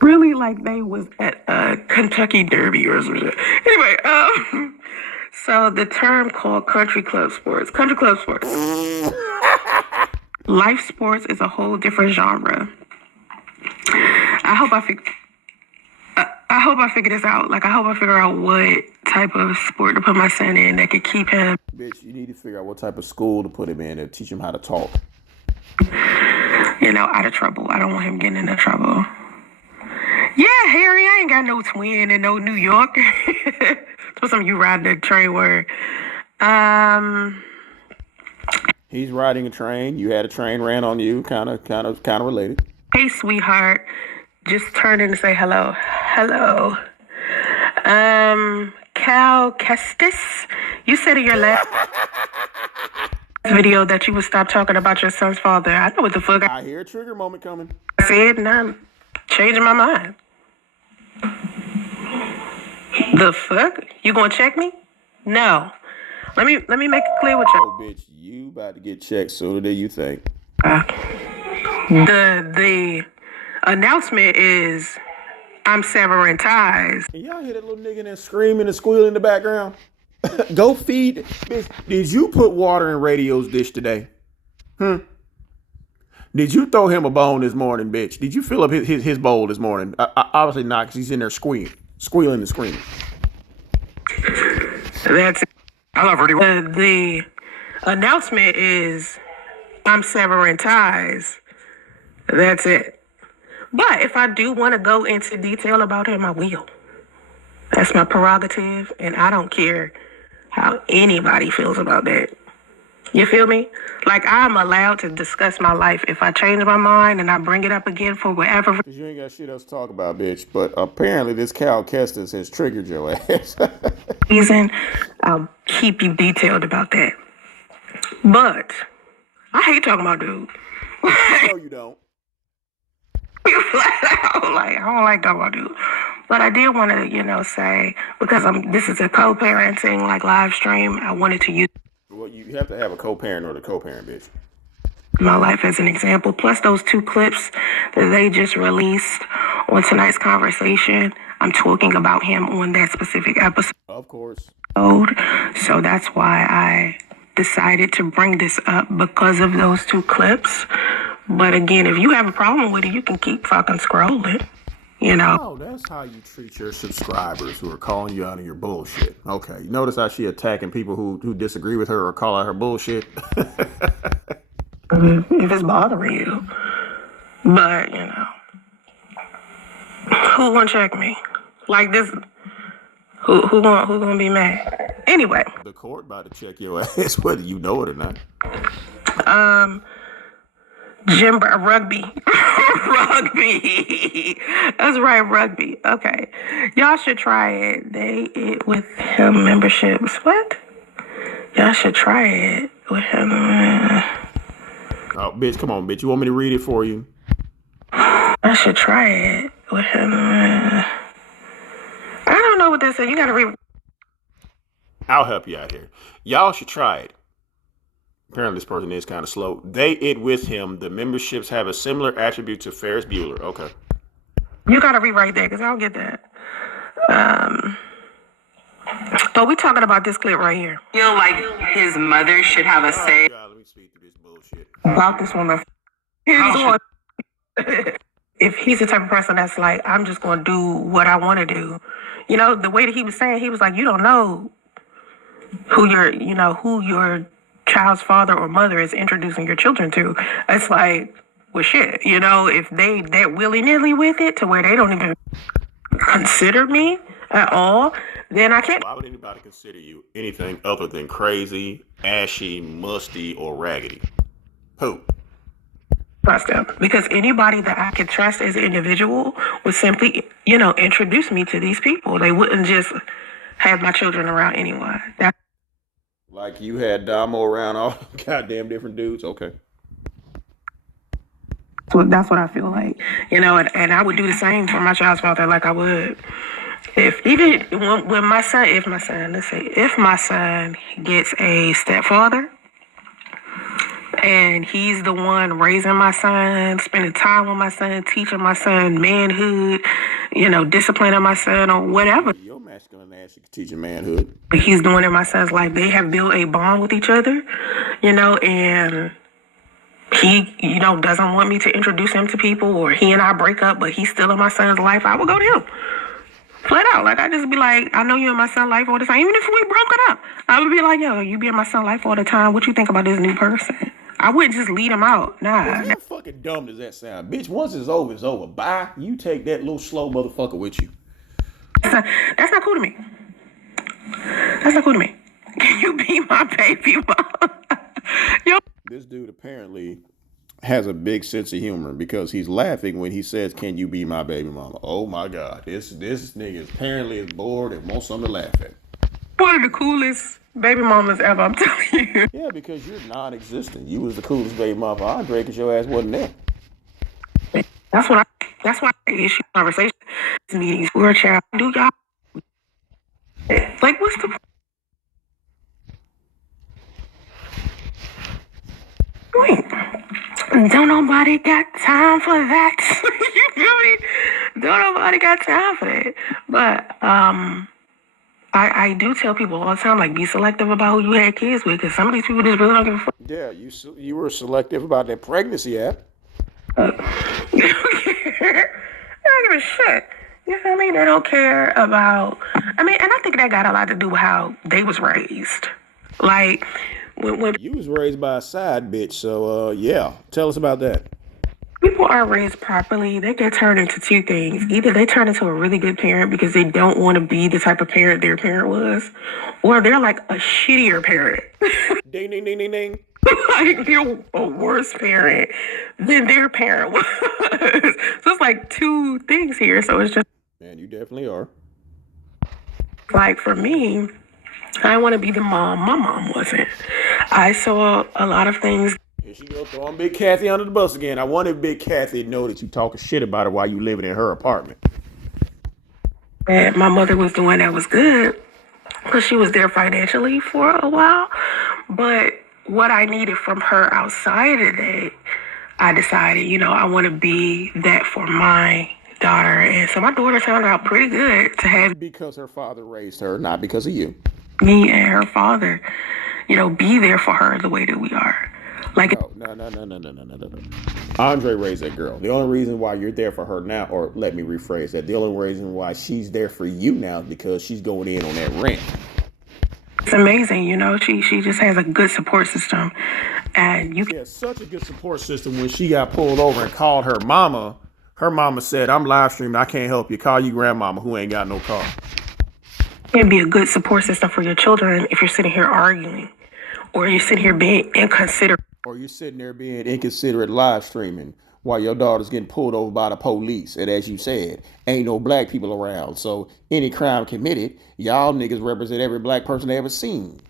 Really like they was at a Kentucky Derby or something. Anyway, so the term called country club sports. Life sports is a whole different genre. I hope I figure this out. Like, I hope I figure out what type of sport to put my son in that could keep him. Bitch, you need to figure out what type of school to put him in and teach him how to talk. Out of trouble. I don't want him getting into trouble. Yeah, Harry, I ain't got no twin in no New York. That's something you ride the train where. He's riding a train. You had a train ran on you. Kind of related. Hey, sweetheart. Just turn in to say hello. Hello. Cal Kestis, you said in your last video that you would stop talking about your son's father. I know what the fuck I hear a trigger moment coming. I said, and I'm changing my mind. The fuck? You gonna check me? No. Let me make it clear with you. Oh, bitch, you about to get checked sooner than you think. The announcement is I'm severing ties. And y'all hear that little nigga in there screaming and squealing in the background? Go feed. Bitch, did you put water in Radio's dish today? Did you throw him a bone this morning, bitch? Did you fill up his bowl this morning? Obviously not, because he's in there squealing and screaming. That's it. I love Radio. The announcement is I'm severing ties. That's it. But if I do want to go into detail about him, I will. That's my prerogative, and I don't care how anybody feels about that. You feel me? Like, I'm allowed to discuss my life. If I change my mind and I bring it up again for whatever Because you ain't got shit else to talk about, bitch. But apparently this Cal Kestis has triggered your ass. reason, I'll keep you detailed about that. But I hate talking about dude. No, you don't. Flat out, like, I don't like talking about dude. But I did want to, say, because this is a co-parenting, like, live stream, I wanted to use Well, you have to have a co-parent or the co-parent, bitch. my life as an example, plus those 2 clips that they just released on tonight's conversation. I'm talking about him on that specific episode. Of course. So that's why I decided to bring this up, because of those 2 clips. But again, if you have a problem with it, you can keep fucking scrolling. Oh, that's how you treat your subscribers who are calling you out of your bullshit. Okay. You notice how she attacking people who disagree with her or call out her bullshit? If it's bothering you. But, who gonna check me? Like this, who gonna be mad? Anyway. The court about to check your ass, whether you know it or not. Rugby. Rugby. That's right, rugby. Okay. Y'all should try it. It with him memberships. What? Y'all should try it with him. Oh, bitch, come on, bitch. You want me to read it for you? I should try it with him. I don't know what that said. You gotta read. I'll help you out here. Y'all should try it. Apparently this person is kind of slow. It with him. The memberships have a similar attribute to Ferris Bueller. Okay. You gotta rewrite that, because I don't get that. But we talking about this clip right here. Feel like his mother should have a say. God, let me speak through this bullshit. About this woman. If he's the type of person that's like, I'm just gonna do what I want to do. The way that he was saying, he was like, you don't know who your child's father or mother is introducing your children to. It's like, well, shit, if they that willy-nilly with it to where they don't even consider me at all, then I can't. Why would anybody consider you anything other than crazy, ashy, musty, or raggedy? Who? Trust them, because anybody that I could trust as an individual would simply, introduce me to these people. They wouldn't just have my children around anyone. Like you had Damo around all goddamn different dudes? Okay. So that's what I feel like, and I would do the same for my child's father, like I would. If my son gets a stepfather, and he's the one raising my son, spending time with my son, teaching my son manhood, disciplining my son or whatever. Your masculine ass can teach manhood. He's doing in my son's life. They have built a bond with each other, and he, doesn't want me to introduce him to people, or he and I break up, but he's still in my son's life. I will go to him. Flat out. Like, I just be like, I know you in my son's life all the time. Even if we broke up, I would be like, yo, you be in my son's life all the time. What you think about this new person? I wouldn't just lead him out. Nah. How fucking dumb does that sound? Bitch, once it's over, it's over. Bye. You take that little slow motherfucker with you. That's not cool to me. That's not cool to me. Can you be my baby mom? Yo. This dude apparently has a big sense of humor because he's laughing when he says, "Can you be my baby mama?" Oh my God. This nigga apparently is bored and wants something to laugh at. One of the coolest baby mamas ever, I'm telling you. Yeah, because you're non-existent. You was the coolest baby mama for Andre because your ass wasn't there. That's why I issue conversation meetings. We're a child. Do y'all like what's the Don't nobody got time for that. You feel me? Don't nobody got time for that. But I do tell people all the time, like, be selective about who you had kids with, because some of these people just really don't give a fuck. Yeah, you were selective about that pregnancy app. They don't give a shit. You feel me? They don't care about. I mean, and I think that got a lot to do with how they was raised. Like when You was raised by a side bitch, so yeah. Tell us about that. people are raised properly, they get turned into two things. Either they turn into a really good parent because they don't want to be the type of parent their parent was, or they're like a shittier parent. Ding ding ding ding ding. Like they're a worse parent than their parent was. So it's like two things here. So it's just Man, you definitely are. like for me, I want to be the mom my mom wasn't. I saw a lot of things Here she go throwing Big Kathy under the bus again. I wanted Big Kathy to know that you talking shit about her while you living in her apartment. that my mother was doing that was good because she was there financially for a while. But what I needed from her outside of that, I decided, I want to be that for my daughter. And so my daughter turned out pretty good to have Because her father raised her, not because of you. me and her father, be there for her the way that we are. Like, No. Andre raised that girl. The only reason why you're there for her now, or let me rephrase that, the only reason why she's there for you now is because she's going in on that rent. it's amazing, she just has a good support system. And you She has such a good support system. When she got pulled over and called her mama said, I'm live streaming, I can't help you. Call you grandmama who ain't got no car. can be a good support system for your children if you're sitting here arguing or you're sitting here being inconsiderate. Or you're sitting there being inconsiderate live streaming while your daughter's getting pulled over by the police. And as you said, ain't no black people around. So any crime committed, y'all niggas represent every black person they ever seen.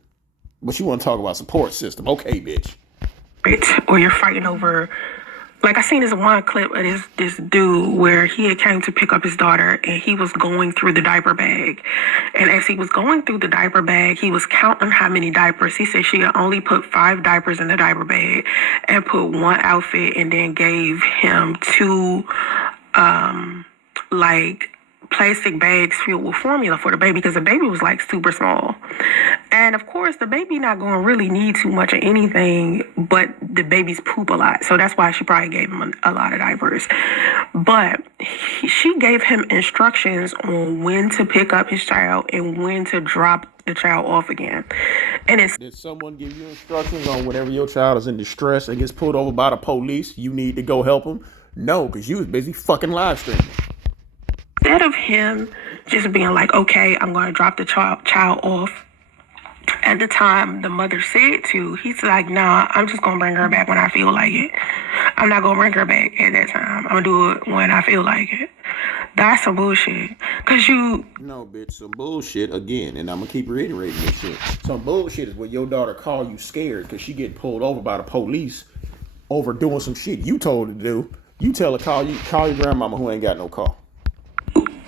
But you want to talk about support system. Okay, bitch. Or you're fighting over, like I seen this one clip of this dude where he had came to pick up his daughter and he was going through the diaper bag. And as he was going through the diaper bag, he was counting how many diapers. He said she had only put 5 diapers in the diaper bag and put one outfit and then gave him 2 like plastic bags filled with formula for the baby because the baby was like super small. And of course, the baby not going to really need too much of anything, but the baby's poop a lot. So that's why she probably gave him a lot of diapers. But she gave him instructions on when to pick up his child and when to drop the child off again. And Did someone give you instructions on whenever your child is in distress and gets pulled over by the police, you need to go help them? No, because you was busy fucking live streaming. instead of him just being like, okay, I'm going to drop the child off at the time the mother said to, he's like, nah, I'm just going to bring her back when I feel like it. I'm not going to bring her back at that time. I'm going to do it when I feel like it. That's some bullshit. Because No, bitch, some bullshit again, and I'm going to keep reiterating this shit. Some bullshit is when your daughter call you scared because she getting pulled over by the police over doing some shit you told her to do. You tell her, call your grandmama who ain't got no car.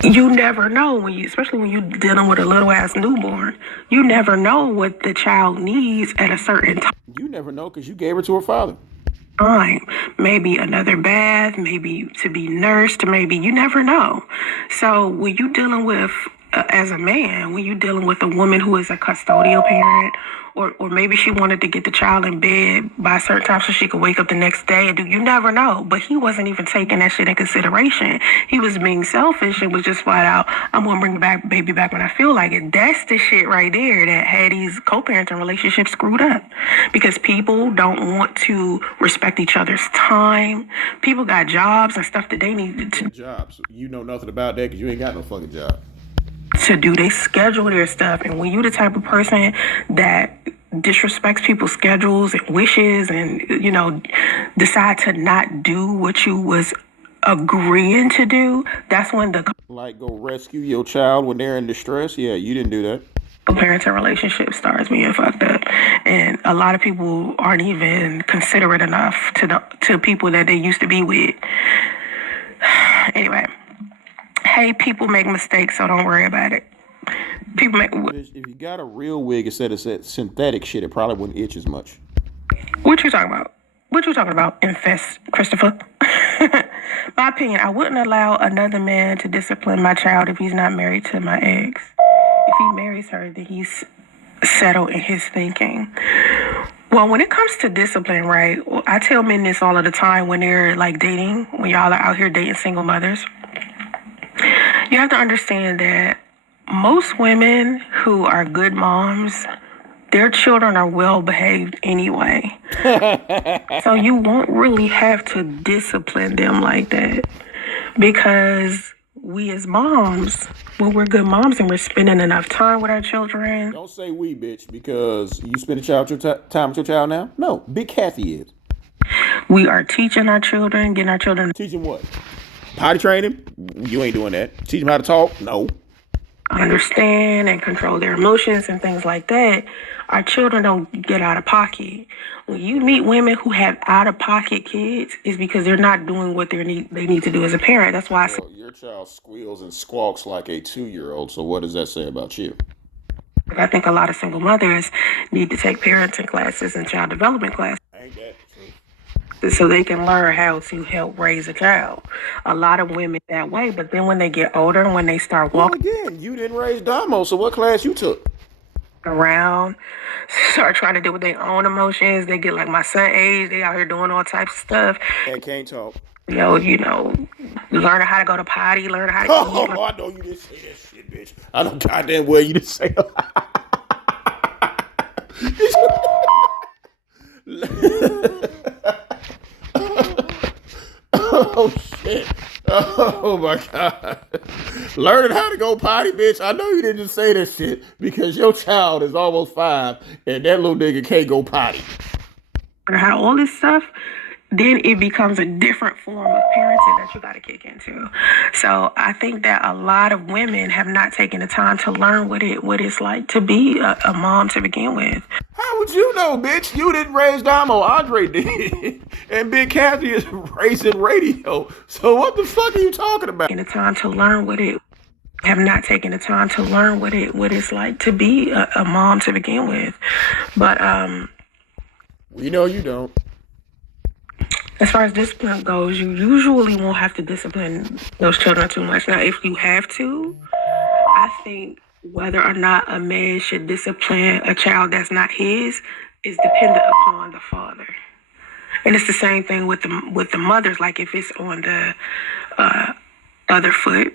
You never know especially when you're dealing with a little ass newborn. You never know what the child needs at a certain You never know because you gave her to her father. time. Maybe another bath, maybe to be nursed, maybe you never know. So when you dealing with, as a man, when you're dealing with a woman who is a custodial parent, or maybe she wanted to get the child in bed by a certain time so she could wake up the next day and do, you never know. But he wasn't even taking that shit in consideration. He was being selfish and was just flat out, I'm going to bring the baby back when I feel like it. That's the shit right there that had these co-parenting relationships screwed up. Because people don't want to respect each other's time. People got jobs and stuff that they need to Jobs. You know nothing about that because you ain't got no fucking job. do. They schedule their stuff. And when you're the type of person that disrespects people's schedules and wishes and, decide to not do what you was agreeing to do, that's when the Like go rescue your child when they're in distress? Yeah, you didn't do that. parenting relationship starts being fucked up. And a lot of people aren't even considerate enough to people that they used to be with. Anyway. Hey, people make mistakes, so don't worry about it. People make. If you got a real wig instead of synthetic shit, it probably wouldn't itch as much. What you talking about? What you talking about? Infest, Christopher. My opinion, I wouldn't allow another man to discipline my child if he's not married to my ex. If he marries her, then he's settled in his thinking. Well, when it comes to discipline, right, I tell men this all of the time when they're like dating, when y'all are out here dating single mothers. You have to understand that most women who are good moms, their children are well behaved anyway. So you won't really have to discipline them like that, because we as moms, when we're good moms and we're spending enough time with our children. Don't say we, bitch, because you spend time with your child now? No, Big Kathy is. We are teaching our children, getting our children. Teach them what? Potty training? You ain't doing that. Teach them how to talk? No. Understand and control their emotions and things like that. Our children don't get out of pocket. When you meet women who have out of pocket kids, it's because they're not doing what they need to do as a parent. That's why Well, your child squeals and squawks like a 2-year-old. So what does that say about you? I think a lot of single mothers need to take parenting classes and child development classes. Ain't that true? So they can learn how to help raise a child. A lot of women that way, but then when they get older and when they start walking again, you didn't raise Damo, so what class you took? Around, start trying to deal with their own emotions. They get like my son age. They out here doing all types of stuff. And can't talk. Learning how to go to potty, learning how to eat. Oh, I know you didn't say that shit, bitch. I know goddamn well you didn't say that. Oh, shit. Oh, my God. Learning how to go potty, bitch. I know you didn't just say that shit because your child is almost 5 and that little nigga can't go potty. How all this stuff, then it becomes a different form of parenting that you got to kick into. So I think that a lot of women have not taken the time to learn what it's like to be a mom to begin with. How would you know, bitch? You didn't raise Damo. Andre did. And Big Kathy is raising radio. So what the fuck are you talking about? The time to learn have not taken the time to learn what it's like to be a mom to begin with. But we know you don't. As far as discipline goes, you usually won't have to discipline those children too much. Now, if you have to, I think whether or not a man should discipline a child that's not his is dependent upon the father. And it's the same thing with the mothers. Like if it's on the other foot,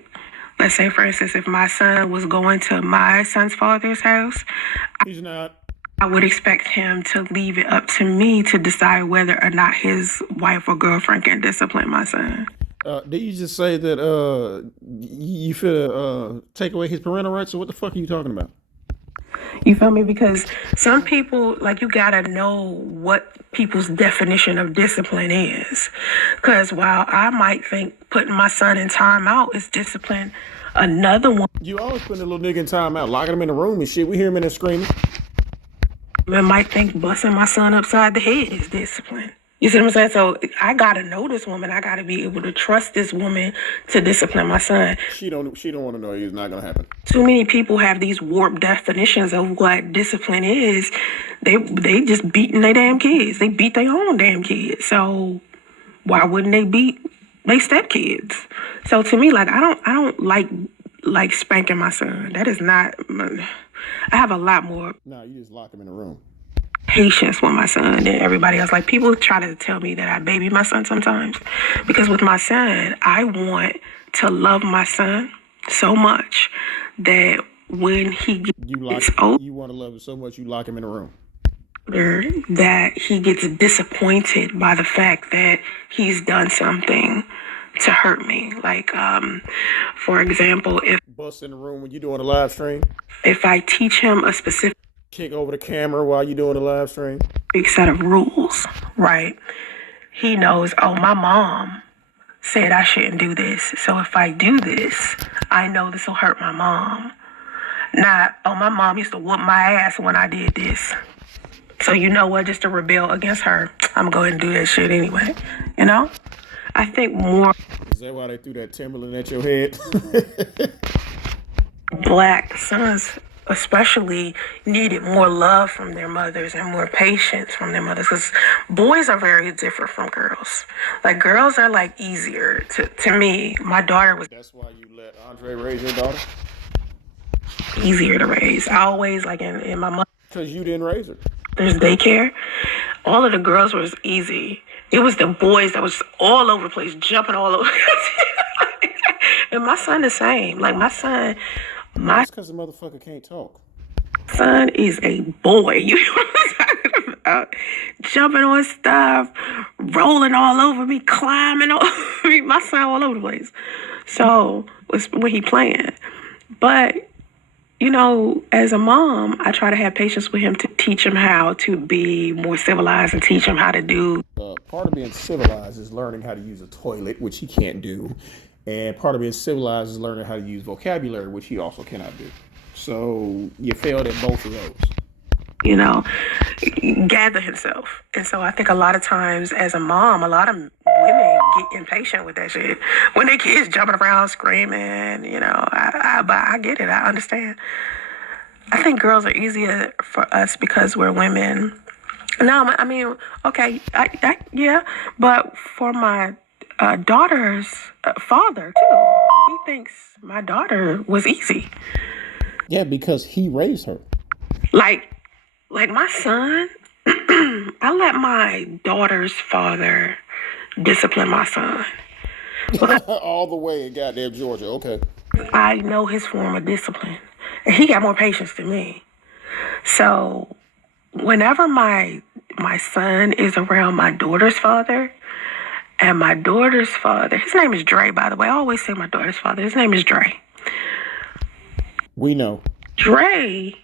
let's say, for instance, if my son was going to my son's father's house, he's not. I would expect him to leave it up to me to decide whether or not his wife or girlfriend can discipline my son. Did you just say that you feel take away his parental rights? So what the fuck are you talking about? You feel me? Because some people, like, you gotta know what people's definition of discipline is. Because while I might think putting my son in timeout is discipline, another one. You always putting a little nigga in timeout, locking him in the room and shit. We hear him in there screaming. I might think busting my son upside the head is discipline. You see what I'm saying? So I gotta know this woman. I gotta be able to trust this woman to discipline my son. She don't want to know. It's not gonna happen. Too many people have these warped definitions of what discipline is. They just beating their damn kids. They beat their own damn kids. So why wouldn't they beat their stepkids? So to me, like, I don't like spanking my son. That is not. I have a lot more. No, you just lock him in the room. Patience with my son than everybody else. Like, people try to tell me that I baby my son sometimes, because with my son, I want to love my son so much that when he gets old, you want to love him so much you lock him in a room. That he gets disappointed by the fact that he's done something to hurt me. Like, for example, if bust in the room when you're doing a live stream. If I teach him a specific kick over the camera while you're doing a live stream. Big set of rules, right? He knows, oh, my mom said I shouldn't do this. So if I do this, I know this will hurt my mom. Not, oh, my mom used to whoop my ass when I did this. So you know what? Just to rebel against her, I'm going to do that shit anyway. You know? I think more. Is that why they threw that Timberland at your head? Black sons especially needed more love from their mothers and more patience from their mothers, because boys are very different from girls. Like, girls are like easier to me. My daughter was That's why you let Andre raise your daughter? easier to raise. I always, like, in my Because you didn't raise her. mother's daycare, all of the girls was easy. It was the boys that was all over the place, jumping all over. And my son the same. Like, my son That's because the motherfucker can't talk. is a boy. You know what I'm talking about? Jumping on stuff, rolling all over me, climbing all over me. My son all over the place. So when he playing. But, you know, as a mom, I try to have patience with him to teach him how to be more civilized and teach him how to do. Part of being civilized is learning how to use a toilet, which he can't do. And part of being civilized is learning how to use vocabulary, which he also cannot do. So you failed at both of those. You know, gather himself. And so I think a lot of times as a mom, a lot of women get impatient with that shit. When their kids jumping around screaming, you know, but I get it. I understand. I think girls are easier for us because we're women. No, I mean, okay, yeah, but for my daughter's father too, he thinks my daughter was easy. Yeah, because he raised her. Like my son, I let my daughter's father discipline my son. All the way in goddamn Georgia. Okay. I know his form of discipline, and he got more patience than me. So whenever my son is around my daughter's father, and my daughter's father, his name is Dre, by the way. I always say my daughter's father. His name is Dre. We know. Dre,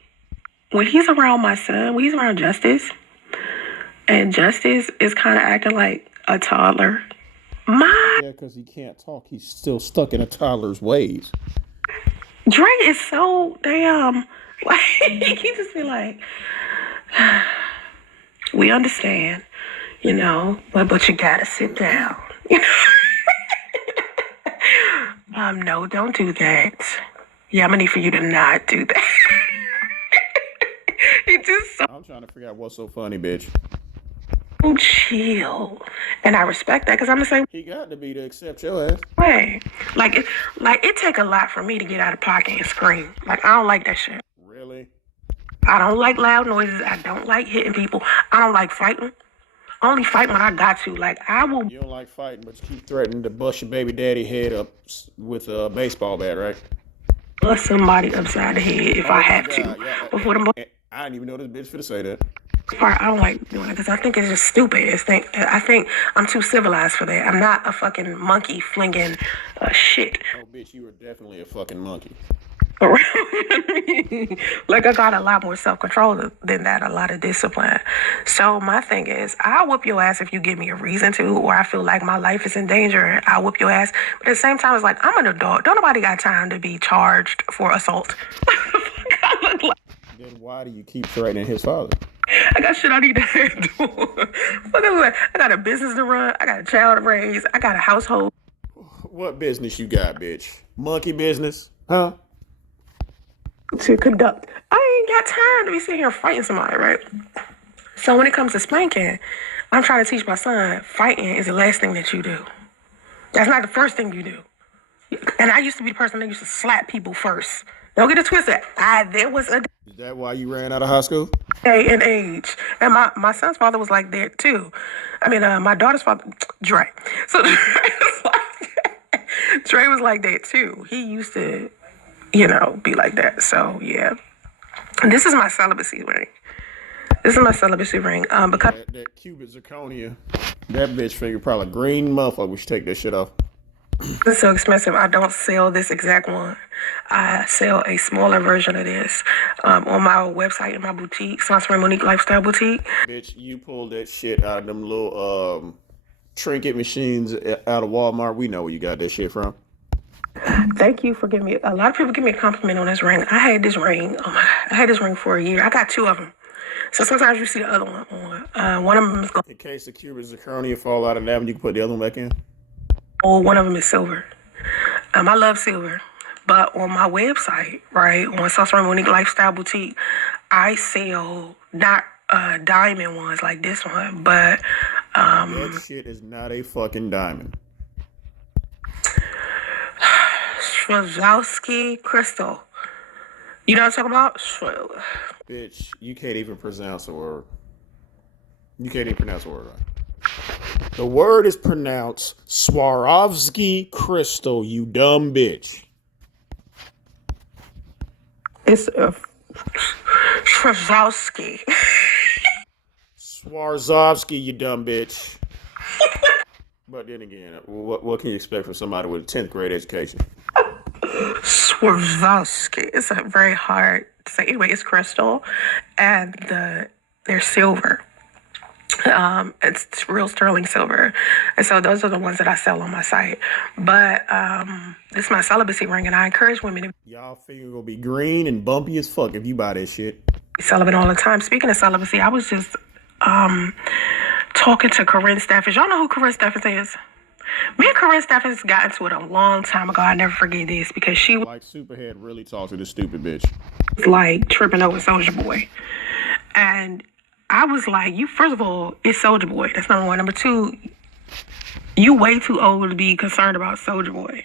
when he's around my son, when he's around Justice, and Justice is kind of acting like a toddler. Yeah, because he can't talk. He's still stuck in a toddler's ways. Dre is so damn, like, he just be like, we understand, you know, but you gotta sit down. You know? No, don't do that. Yeah, I'm gonna need for you to not do that. He just so I'm trying to figure out what's so funny, bitch. chill, and I respect that because I'm the same He got to be to accept your ass. way. Like it take a lot for me to get out of pocket and scream. Like, I don't like that shit. Really? I don't like loud noises. I don't like hitting people. I don't like fighting. I only fight when I got to. Like, I will You don't like fighting, but you keep threatening to bust your baby daddy head up with a baseball bat, right? bust somebody upside the head if I have to. God, yeah. But for the most I didn't even know this bitch finna say that. part, I don't like doing it because I think it's just stupid. I think I'm too civilized for that. I'm not a fucking monkey flinging shit Oh, bitch, you were definitely a fucking monkey. around me. Like, I got a lot more self-control than that, a lot of discipline. So my thing is, I'll whoop your ass if you give me a reason to, or I feel like my life is in danger, and I'll whoop your ass. But at the same time, it's like, I'm an adult. Don't nobody got time to be charged for assault. I look like Then why do you keep threatening his father? I got shit I need to handle. I got a business to run. I got a child to raise. I got a household What business you got, bitch? Monkey business? Huh? to conduct. I ain't got time to be sitting here fighting somebody, right? So when it comes to spanking, I'm trying to teach my son fighting is the last thing that you do. That's not the first thing you do. And I used to be the person that used to slap people first. Don't get it twisted. There was a Is that why you ran out of high school? day and age. And my son's father was like that too. I mean, my daughter's father, Dre. So Dre was like that too. He used to, be like that. So yeah. And this is my celibacy ring. Because That Cuban zirconia, that bitch figure probably green motherfucker. We should take that shit off. it's so expensive, I don't sell this exact one. I sell a smaller version of this on my website in my boutique, Soncerae Monique Lifestyle Boutique. Bitch, you pulled that shit out of them little trinket machines out of Walmart. We know where you got that shit from. Thank you for giving me. A lot of people give me a compliment on this ring. I had this ring. Oh my God, I had this ring for a year. I got two of them. So sometimes you see the other one on. One of them is gold. In case the Cuban zirconia fall out of that one, you can put the other one back in. One of them is silver. I love silver, But on my website, right, on Soncerae Monique Lifestyle Boutique, I sell not diamond ones like this one, but that shit is not a fucking diamond. Swarovski crystal. You know what I'm talking about? Bitch, you can't even pronounce a word. You can't even pronounce a word right. The word is pronounced Swarovski crystal, you dumb bitch. It's Swarovski. Swarovski, you dumb bitch. But then again, what can you expect from somebody with a 10th grade education? Swarovski. It's a very hard to say. Anyway, it's crystal, and they're silver. It's real sterling silver, and so those are the ones that I sell on my site. But this is my celibacy ring, and I encourage women to Y'all figure gonna be green and bumpy as fuck if you buy that shit. be celibate all the time. Speaking of celibacy, I was just talking to Corinne Steffens. Y'all know who Corinne Steffens is? Me and Corinne Steffens got into it a long time ago. I never forget this because she was Like Superhead really talked to this stupid bitch. like tripping over Soulja Boy. And I was like, you, first of all, it's Soulja Boy. That's number one. Number two, you way too old to be concerned about Soulja Boy,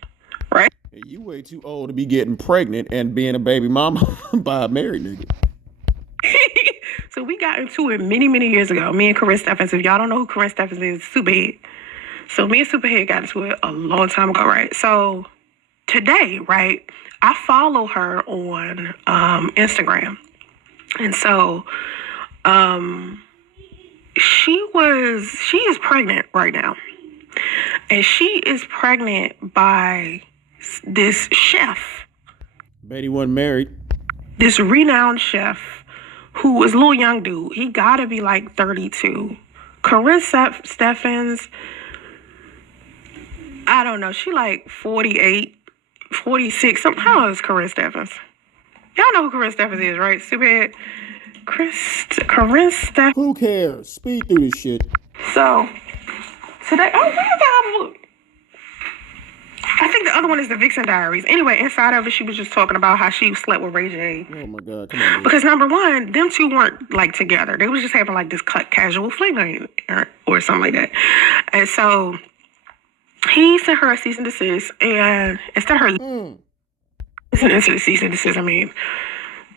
right? Hey, you way too old to be getting pregnant and being a baby mama by a married nigga. So we got into it many, many years ago. Me and Corinne Steffens. If y'all don't know who Corinne Steffens is, Superhead. So me and Superhead got into it a long time ago, right? So today, right, I follow her on Instagram. And so she is pregnant right now. And she is pregnant by this chef. Betty wasn't married. This renowned chef who was a little young dude. He gotta be like 32. Corinne Steffens, I don't know. She like 48, 46. How old is Corinne Steffens? Y'all know who Corinne Steffens is, right? Superhead. Corinne Steffens. Who cares? Speed through this shit. So, today, where's the other book? I think the other one is the Vixen Diaries. Anyway, inside of it, she was just talking about how she slept with Ray J. Oh my God, come on. Because number one, them two weren't like together. They was just having like this casual fling or something like that. And so he sent her a cease and desist, and instead of her listening to the cease and desist, I mean,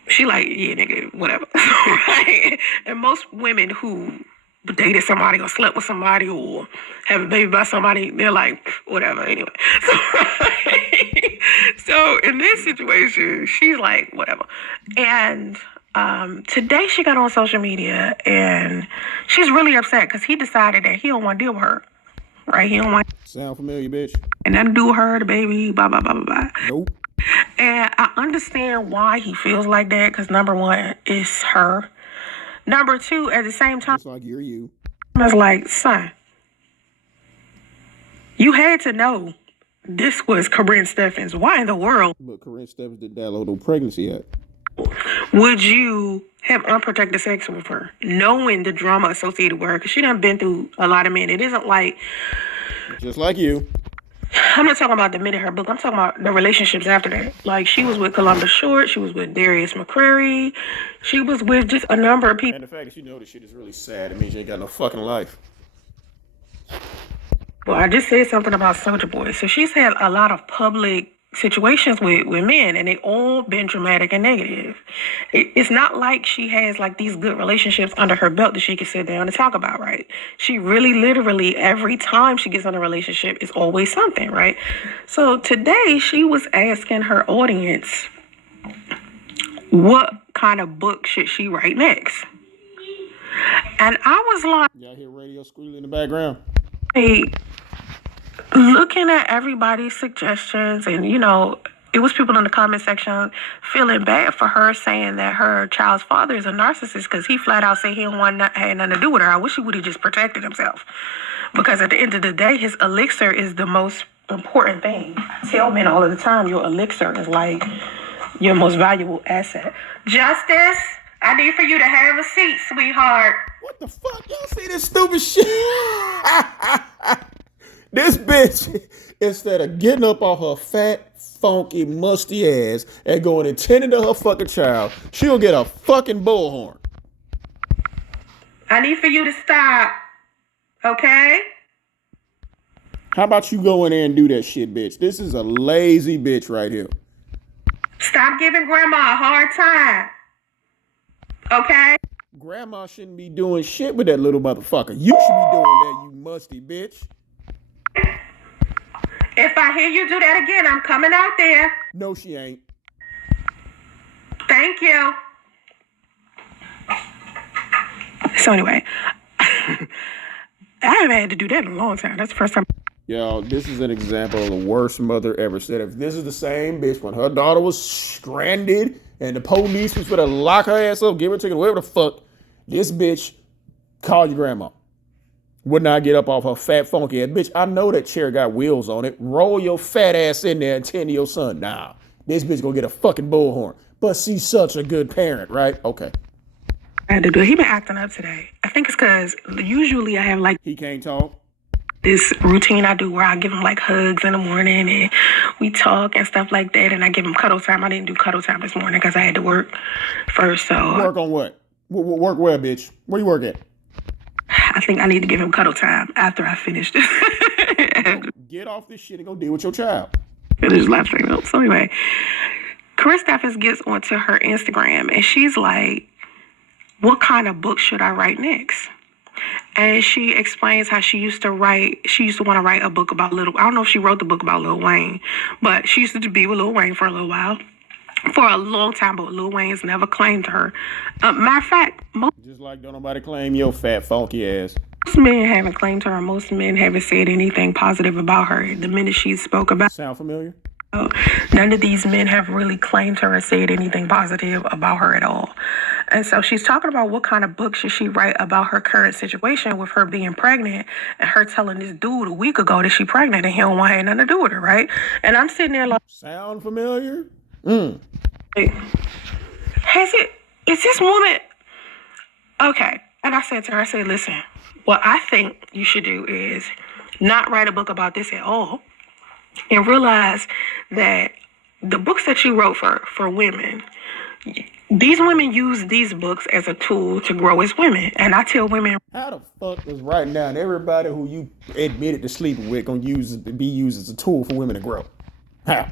she like, yeah, nigga, whatever. Right? And most women who dated somebody or slept with somebody or have a baby by somebody, they're like, whatever, anyway. So in this situation, she's like, whatever. And today she got on social media and she's really upset because he decided that he don't want to deal with her. Right? He don't want Sound familiar, bitch? and nothing to do with her, the baby, blah, blah, blah, blah, blah. Nope. And I understand why he feels like that because number one, it's her. Number two, at the same time, Just like you're you. I was like, son, you had to know this was Corinne Steffens. Why in the world But Corinne Steffens didn't download no pregnancy yet. would you have unprotected sex with her, knowing the drama associated with her? Because she done been through a lot of men. It isn't like, Just like you. I'm not talking about the men in her book. I'm talking about the relationships after that. Like, she was with Columbus Short. She was with Darius McCrary. She was with just a number of people. And the fact that you know this shit is really sad, it means you ain't got no fucking life. Well, I just said something about Soulja Boy. So she's had a lot of public situations with men, and they all been dramatic and negative. It's not like she has like these good relationships under her belt that she can sit down and talk about, right? She really literally every time she gets in a relationship is always something, right? So today she was asking her audience, what kind of book should she write next? And I was like, Y'all hear radio squealing in the background? hey, looking at everybody's suggestions, and you know, it was people in the comment section feeling bad for her, saying that her child's father is a narcissist because he flat out said he didn't want had nothing to do with her. I wish he would have just protected himself, because at the end of the day, his elixir is the most important thing. I tell men all of the time, your elixir is like your most valuable asset. Justice, I need for you to have a seat, sweetheart. What the fuck? Y'all see this stupid shit? This bitch, instead of getting up off her fat, funky, musty ass and going and tending to her fucking child, she'll get a fucking bullhorn. I need for you to stop. Okay? How about you go in there and do that shit, bitch? This is a lazy bitch right here. Stop giving grandma a hard time. Okay? Grandma shouldn't be doing shit with that little motherfucker. You should be doing that, you musty bitch. If I hear you do that again, I'm coming out there. No, she ain't. Thank you. So anyway, I haven't had to do that in a long time. That's the first time. Yo, this is an example of the worst mother ever said. If this is the same bitch when her daughter was stranded and the police was gonna lock her ass up, give her a ticket, whatever the fuck, this bitch called your grandma. Would not get up off her fat, funky ass. Bitch, I know that chair got wheels on it. Roll your fat ass in there and tend to your son. Nah, this bitch gonna get a fucking bullhorn. But she's such a good parent, right? Okay. I had to do it. He been acting up today. I think it's because usually I have like He can't talk. this routine I do where I give him like hugs in the morning and we talk and stuff like that. And I give him cuddle time. I didn't do cuddle time this morning because I had to work first. So Work on what? Work where, bitch? Where you work at? I think I need to give him cuddle time after I finish this. Get off this shit and go deal with your child. Finish live stream. So anyway, Chris Steffens gets onto her Instagram and she's like, what kind of book should I write next? And she explains how she used to want to write a book about I don't know if she wrote the book about Lil Wayne, but she used to be with Lil Wayne for a little while. For a long time, but Lil Wayne's never claimed her. Matter of fact, most Just like don't nobody claim your fat, funky ass. men haven't claimed her, and most men haven't said anything positive about her. The minute she spoke about Sound familiar? none of these men have really claimed her or said anything positive about her at all. And so she's talking about what kind of book should she write about her current situation with her being pregnant and her telling this dude a week ago that she's pregnant and he don't want to have nothing to do with her, right? And I'm sitting there like, Sound familiar? is this woman okay? And I said to her, I said, listen, what I think you should do is not write a book about this at all and realize that the books that you wrote for women, these women use these books as a tool to grow as women. And I tell women, How the fuck is right now everybody who you admitted to sleeping with gonna be used as a tool for women to grow? How?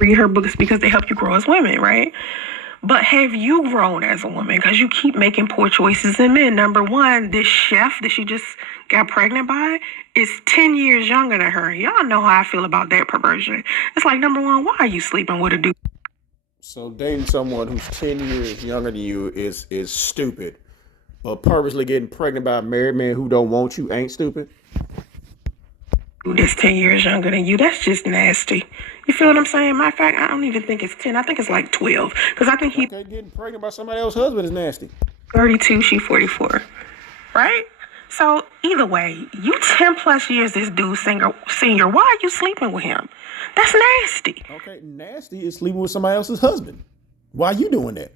read her books because they help you grow as women, right? But have you grown as a woman? Because you keep making poor choices in men. Number one, this chef that she just got pregnant by is 10 years younger than her. Y'all know how I feel about that perversion. It's like, number one, why are you sleeping with a dude? So dating someone who's 10 years younger than you is stupid. But purposely getting pregnant by a married man who don't want you ain't stupid? That's 10 years younger than you. That's just nasty. You feel what I'm saying? Matter of fact, I don't even think it's 10. I think it's like 12. Because I think he's Okay, getting pregnant by somebody else's husband is nasty. 32, she 44. Right? So either way, you 10 plus years this dude senior. Why are you sleeping with him? That's nasty. Okay, nasty is sleeping with somebody else's husband. Why you doing that?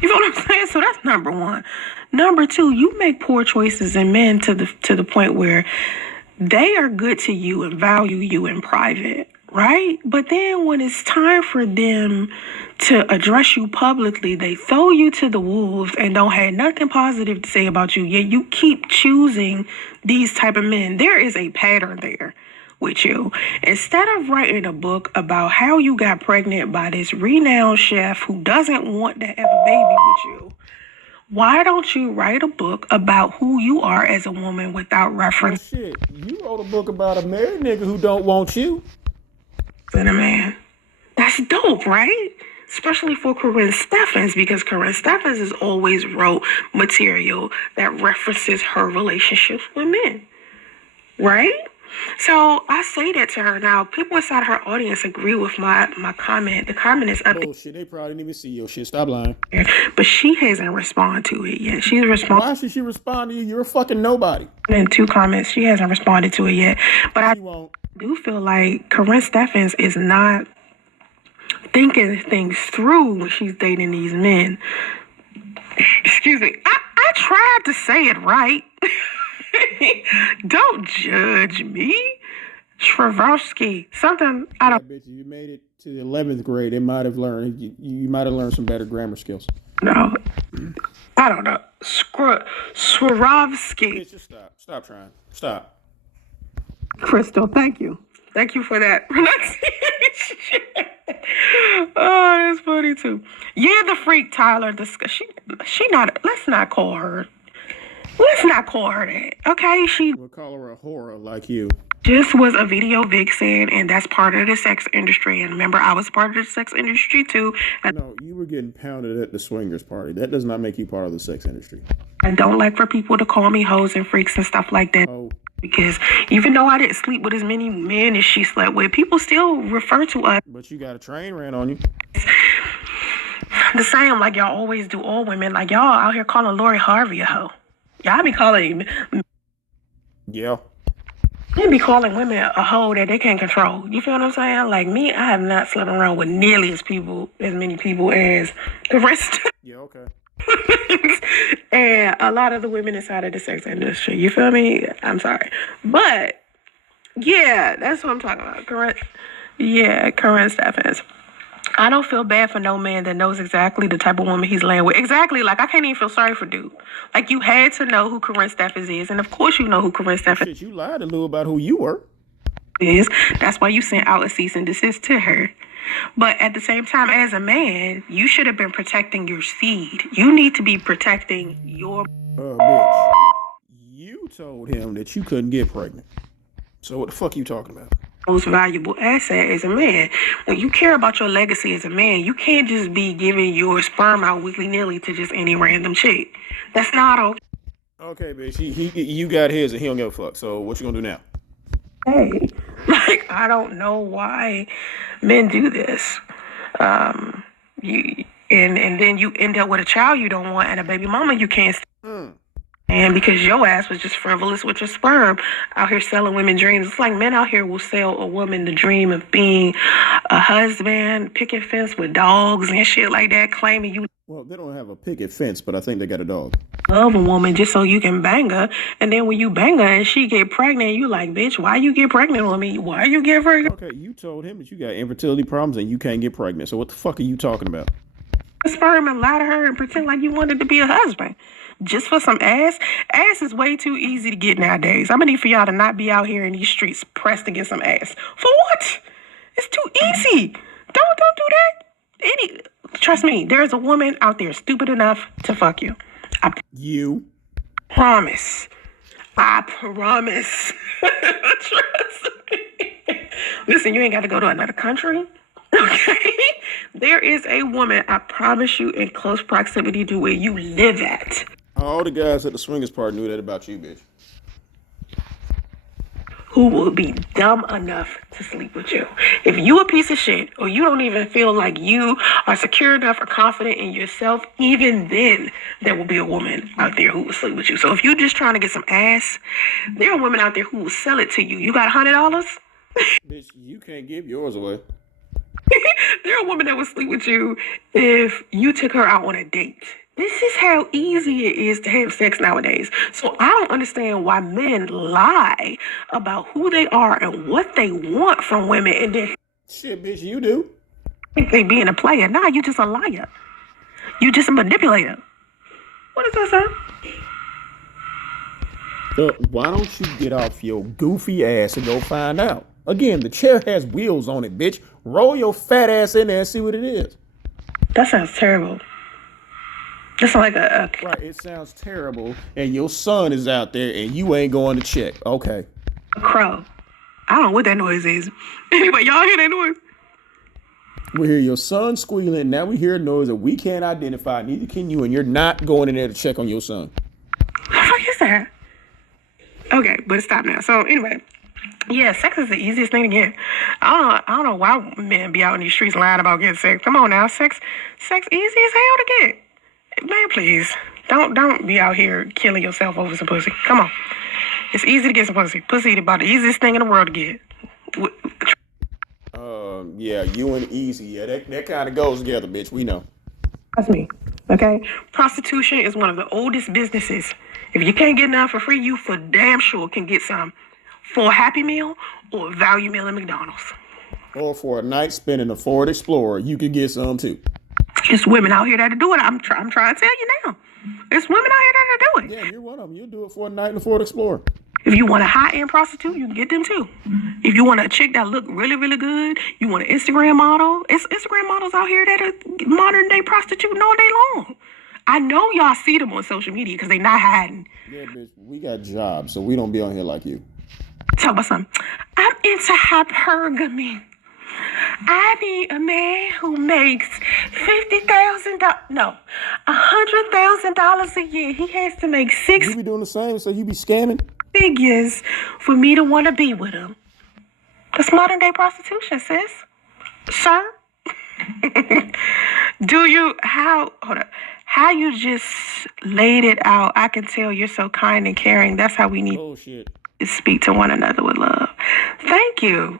You know what I'm saying? So that's number one. Number two, you make poor choices in men to the point where they are good to you and value you in private, right? But then when it's time for them to address you publicly, they throw you to the wolves and don't have nothing positive to say about you. Yet you keep choosing these type of men. There is a pattern there with you. Instead of writing a book about how you got pregnant by this renowned chef who doesn't want to have a baby with you, why don't you write a book about who you are as a woman without reference? Oh, shit, you wrote a book about a married nigga who don't want you. And a man. That's dope, right? Especially for Corinne Steffens, because Corinne Steffens has always wrote material that references her relationships with men, right? So I say that to her. Now, people inside her audience agree with my comment. The comment is up Oh shit, they probably didn't even see your shit. Stop lying. there, but she hasn't responded to it yet. She's responded Why should she respond to you? You're a fucking nobody. in 2 comments. She hasn't responded to it yet. But I She won't. do feel like Corinne Steffens is not thinking things through when she's dating these men. Excuse me. I tried to say it right. Don't judge me. Swarovski. Something I don't Bitch, you made it to the 11th grade. It might have learned. You might have learned some better grammar skills. know. I don't know. Swarovski. Bitch, just stop. Stop trying. Stop. Crystal, thank you. Thank you for that pronunciation. Oh, that's funny too. Yeah, the freak Tyler. She not. Let's not call her. Let's not call her that. Okay, she We'll call her a horror like you. just was a video vixen, and that's part of the sex industry. And remember, I was part of the sex industry too. And No, you were getting pounded at the swingers party. That does not make you part of the sex industry. I don't like for people to call me hoes and freaks and stuff like that. Oh, Because even though I didn't sleep with as many men as she slept with, people still refer to us but you got a train ran on you. the same like y'all always do all women. Like y'all out here calling Lori Harvey a hoe. Y'all be calling Yeah. women a hoe that they can't control. You feel what I'm saying? Like me, I have not slept around with nearly as many people as the rest. Yeah, okay. And a lot of the women inside of the sex industry. You feel me? I'm sorry. But yeah, that's what I'm talking about. Current stuff is. I don't feel bad for no man that knows exactly the type of woman he's laying with. Exactly. Like, I can't even feel sorry for dude. Like, you had to know who Corinne Steffens is. And of course you know who Corinne Steffens Shit, you lied a little about who you were. is. That's why you sent out a cease and desist to her. But at the same time, as a man, you should have been protecting your seed. You need to be protecting your... Bitch. You told him that you couldn't get pregnant. So what the fuck you talking about? most valuable asset as a man. When you care about your legacy as a man, you can't just be giving your sperm out willy-nilly to just any random chick. That's not okay. Okay, bitch. You got his and he don't give a fuck. So what you gonna do now? Hey, like, I don't know why men do this. And then you end up with a child you don't want and a baby mama you can't stand. And because your ass was just frivolous with your sperm, out here selling women dreams. It's like men out here will sell a woman the dream of being a husband, picket fence with dogs and shit like that, claiming you Well, they don't have a picket fence, but I think they got a dog. love a woman just so you can bang her. And then when you bang her and she get pregnant, you like, bitch, why you get pregnant with me? Why you get pregnant? Okay, you told him that you got infertility problems and you can't get pregnant. So what the fuck are you talking about? Sperm and lie to her and pretend like you wanted to be a husband just for some ass. Ass is way too easy to get nowadays. I'm gonna need for y'all to not be out here in these streets pressed to get some ass. For what? It's too easy. Don't do that. Trust me, there's a woman out there stupid enough to fuck you. You? Promise. I promise. Trust me. Listen, you ain't got to go to another country. Okay? There is a woman, I promise you, in close proximity to where you live at. All the guys at the swingers party knew that about you, bitch. Who will be dumb enough to sleep with you. If you a piece of shit, or you don't even feel like you are secure enough or confident in yourself, even then, there will be a woman out there who will sleep with you. So if you're just trying to get some ass, there are women out there who will sell it to you. You got $100? Bitch, you can't give yours away. There are women that will sleep with you if you took her out on a date. This is how easy it is to have sex nowadays. So I don't understand why men lie about who they are and what they want from women and then Shit, bitch, you do. think they being a player. Nah, you just a liar. You just a manipulator. What is that, sir? Why don't you get off your goofy ass and go find out? Again, the chair has wheels on it, bitch. Roll your fat ass in there and see what it is. That sounds terrible. That's like a Right, it sounds terrible, and your son is out there, and you ain't going to check. Okay. crow. I don't know what that noise is. Anyway, y'all hear that noise? We hear your son squealing. Now we hear a noise that we can't identify. Neither can you, and you're not going in there to check on your son. What the fuck is that? Okay, but stop now. So anyway, yeah, sex is the easiest thing to get. I don't know why men be out in these streets lying about getting sex. Come on now, sex easy as hell to get. Man, please don't be out here killing yourself over some pussy. Come on, it's easy to get some pussy. Pussy about the easiest thing in the world to get. Yeah, you and easy. Yeah, that kind of goes together, bitch. We know. That's me. Okay, prostitution is one of the oldest businesses. If you can't get none for free, you for damn sure can get some for a Happy Meal or a value meal at McDonald's. Or for a night spent in a Ford Explorer, you could get some too. It's women out here that do it. I'm trying to tell you now. It's women out here that do it. Yeah, you're one of them. You'll do it for a night in a Ford Explorer. If you want a high-end prostitute, you can get them too. If you want a chick that look really, really good, you want an Instagram model. It's Instagram models out here that are modern-day prostituting all day long. I know y'all see them on social media because they not hiding. Yeah, bitch, we got jobs, so we don't be on here like you. Talk about something. I'm into hypergamy. I need a man who makes $100,000 a year. He has to make six You be doing the same, so you be scamming? figures for me to want to be with him. That's modern day prostitution, sis. Sir? How you just laid it out. I can tell you're so kind and caring. That's how we need to speak to one another with love. Thank you.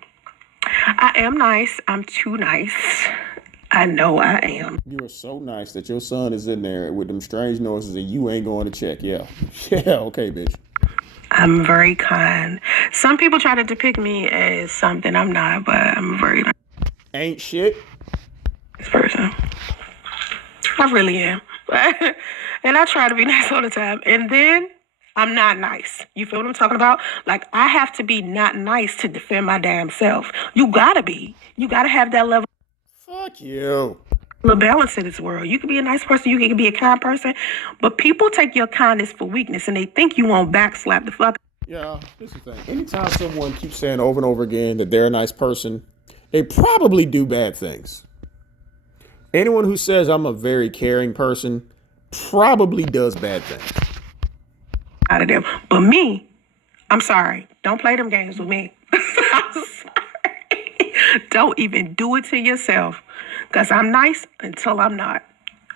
I am nice. I'm too nice. I know I am. You are so nice that your son is in there with them strange noises and you ain't going to check. Yeah. Yeah, okay, bitch. I'm very kind. Some people try to depict me as something I'm not, but I'm very nice Ain't shit. person. I really am. And I try to be nice all the time. And then I'm not nice. You feel what I'm talking about? Like, I have to be not nice to defend my damn self. You gotta be. You gotta have that level Fuck you. of balance in this world. You can be a nice person, you can be a kind person, but people take your kindness for weakness and they think you won't backslap the fuck. Yeah, this is the thing. Anytime someone keeps saying over and over again that they're a nice person, they probably do bad things. Anyone who says I'm a very caring person probably does bad things. Out of them. But me, I'm sorry. Don't play them games with me. I'm sorry. Don't even do it to yourself. Because I'm nice until I'm not.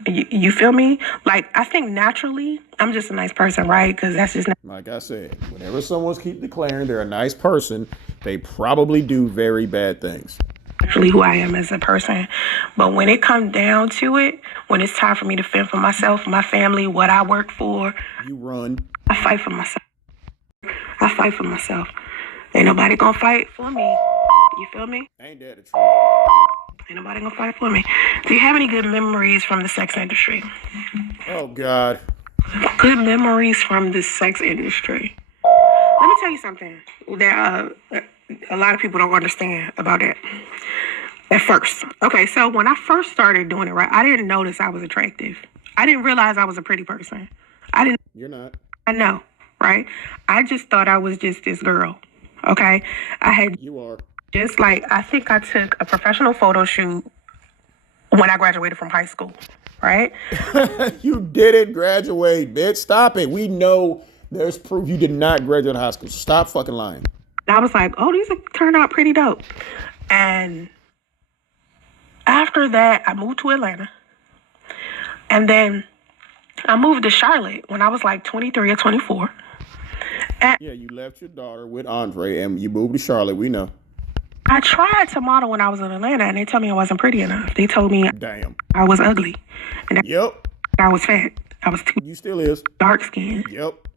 You feel me? Like, I think naturally, I'm just a nice person, right? Because that's just Like I said, whenever someone keeps declaring they're a nice person, they probably do very bad things. naturally who I am as a person. But when it comes down to it, when it's time for me to fend for myself, my family, what I work for, You run. I fight for myself. I fight for myself. Ain't nobody gonna fight for me. You feel me? Ain't that the truth? Ain't nobody gonna fight for me. Do you have any good memories from the sex industry? Oh, God. Good memories from the sex industry. Let me tell you something that a lot of people don't understand about it. At first. Okay, so when I first started doing it, right, I didn't notice I was attractive. I didn't realize I was a pretty person. You're not. I know, right? I just thought I was just this girl. Okay? You are. Just like, I think I took a professional photo shoot when I graduated from high school, right? You didn't graduate, bitch. Stop it. We know there's proof you did not graduate high school. Stop fucking lying. And I was like, oh, these turned out pretty dope. And after that, I moved to Atlanta. And then I moved to Charlotte when I was like 23 or 24. Yeah, you left your daughter with Andre and you moved to Charlotte. We know. I tried to model when I was in Atlanta, and they told me I wasn't pretty enough. They told me Damn. I was ugly. And Yep. I was fat. I was too You still is. dark skinned. Yep.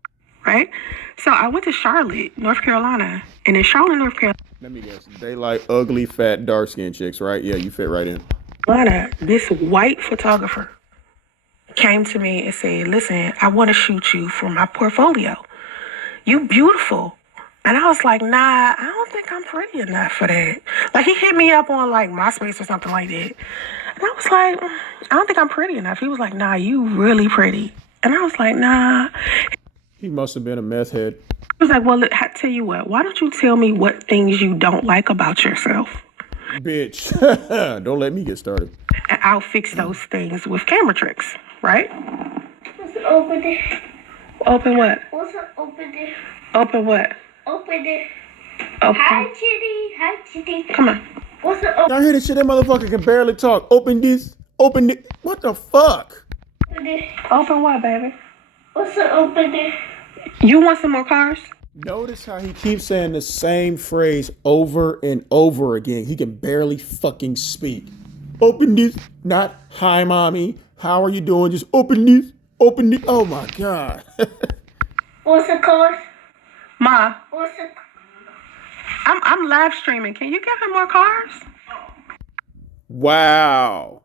Right? So I went to Charlotte, North Carolina. And in Charlotte, North Let me guess. They like ugly, fat, dark-skinned chicks, right? Yeah, you fit right in. Carolina, this white photographer came to me and said, listen, I want to shoot you for my portfolio. You beautiful. And I was like, nah, I don't think I'm pretty enough for that. Like, he hit me up on like MySpace or something like that. And I was like, I don't think I'm pretty enough. He was like, nah, you really pretty. And I was like, nah. He must have been a meth head. He was like, well, look, I tell you what, why don't you tell me what things you don't like about yourself? Bitch. Don't let me get started. And I'll fix those things with camera tricks, right? What's open it? Open what? What's open it? Open what? Open it. Open. Hi, Kitty. Hi, Kitty. Come on. What's open Y'all hear this shit? That motherfucker can barely talk. Open this. Open it. What the fuck? it? Open what, baby? What's open it? You want some more cars? Notice how he keeps saying the same phrase over and over again. He can barely fucking speak. Open this. Not, hi, mommy. How are you doing? Just open this. Open it. Oh, my God. What's the cost? Ma, What's the I'm live streaming. Can you give him more cars? Wow.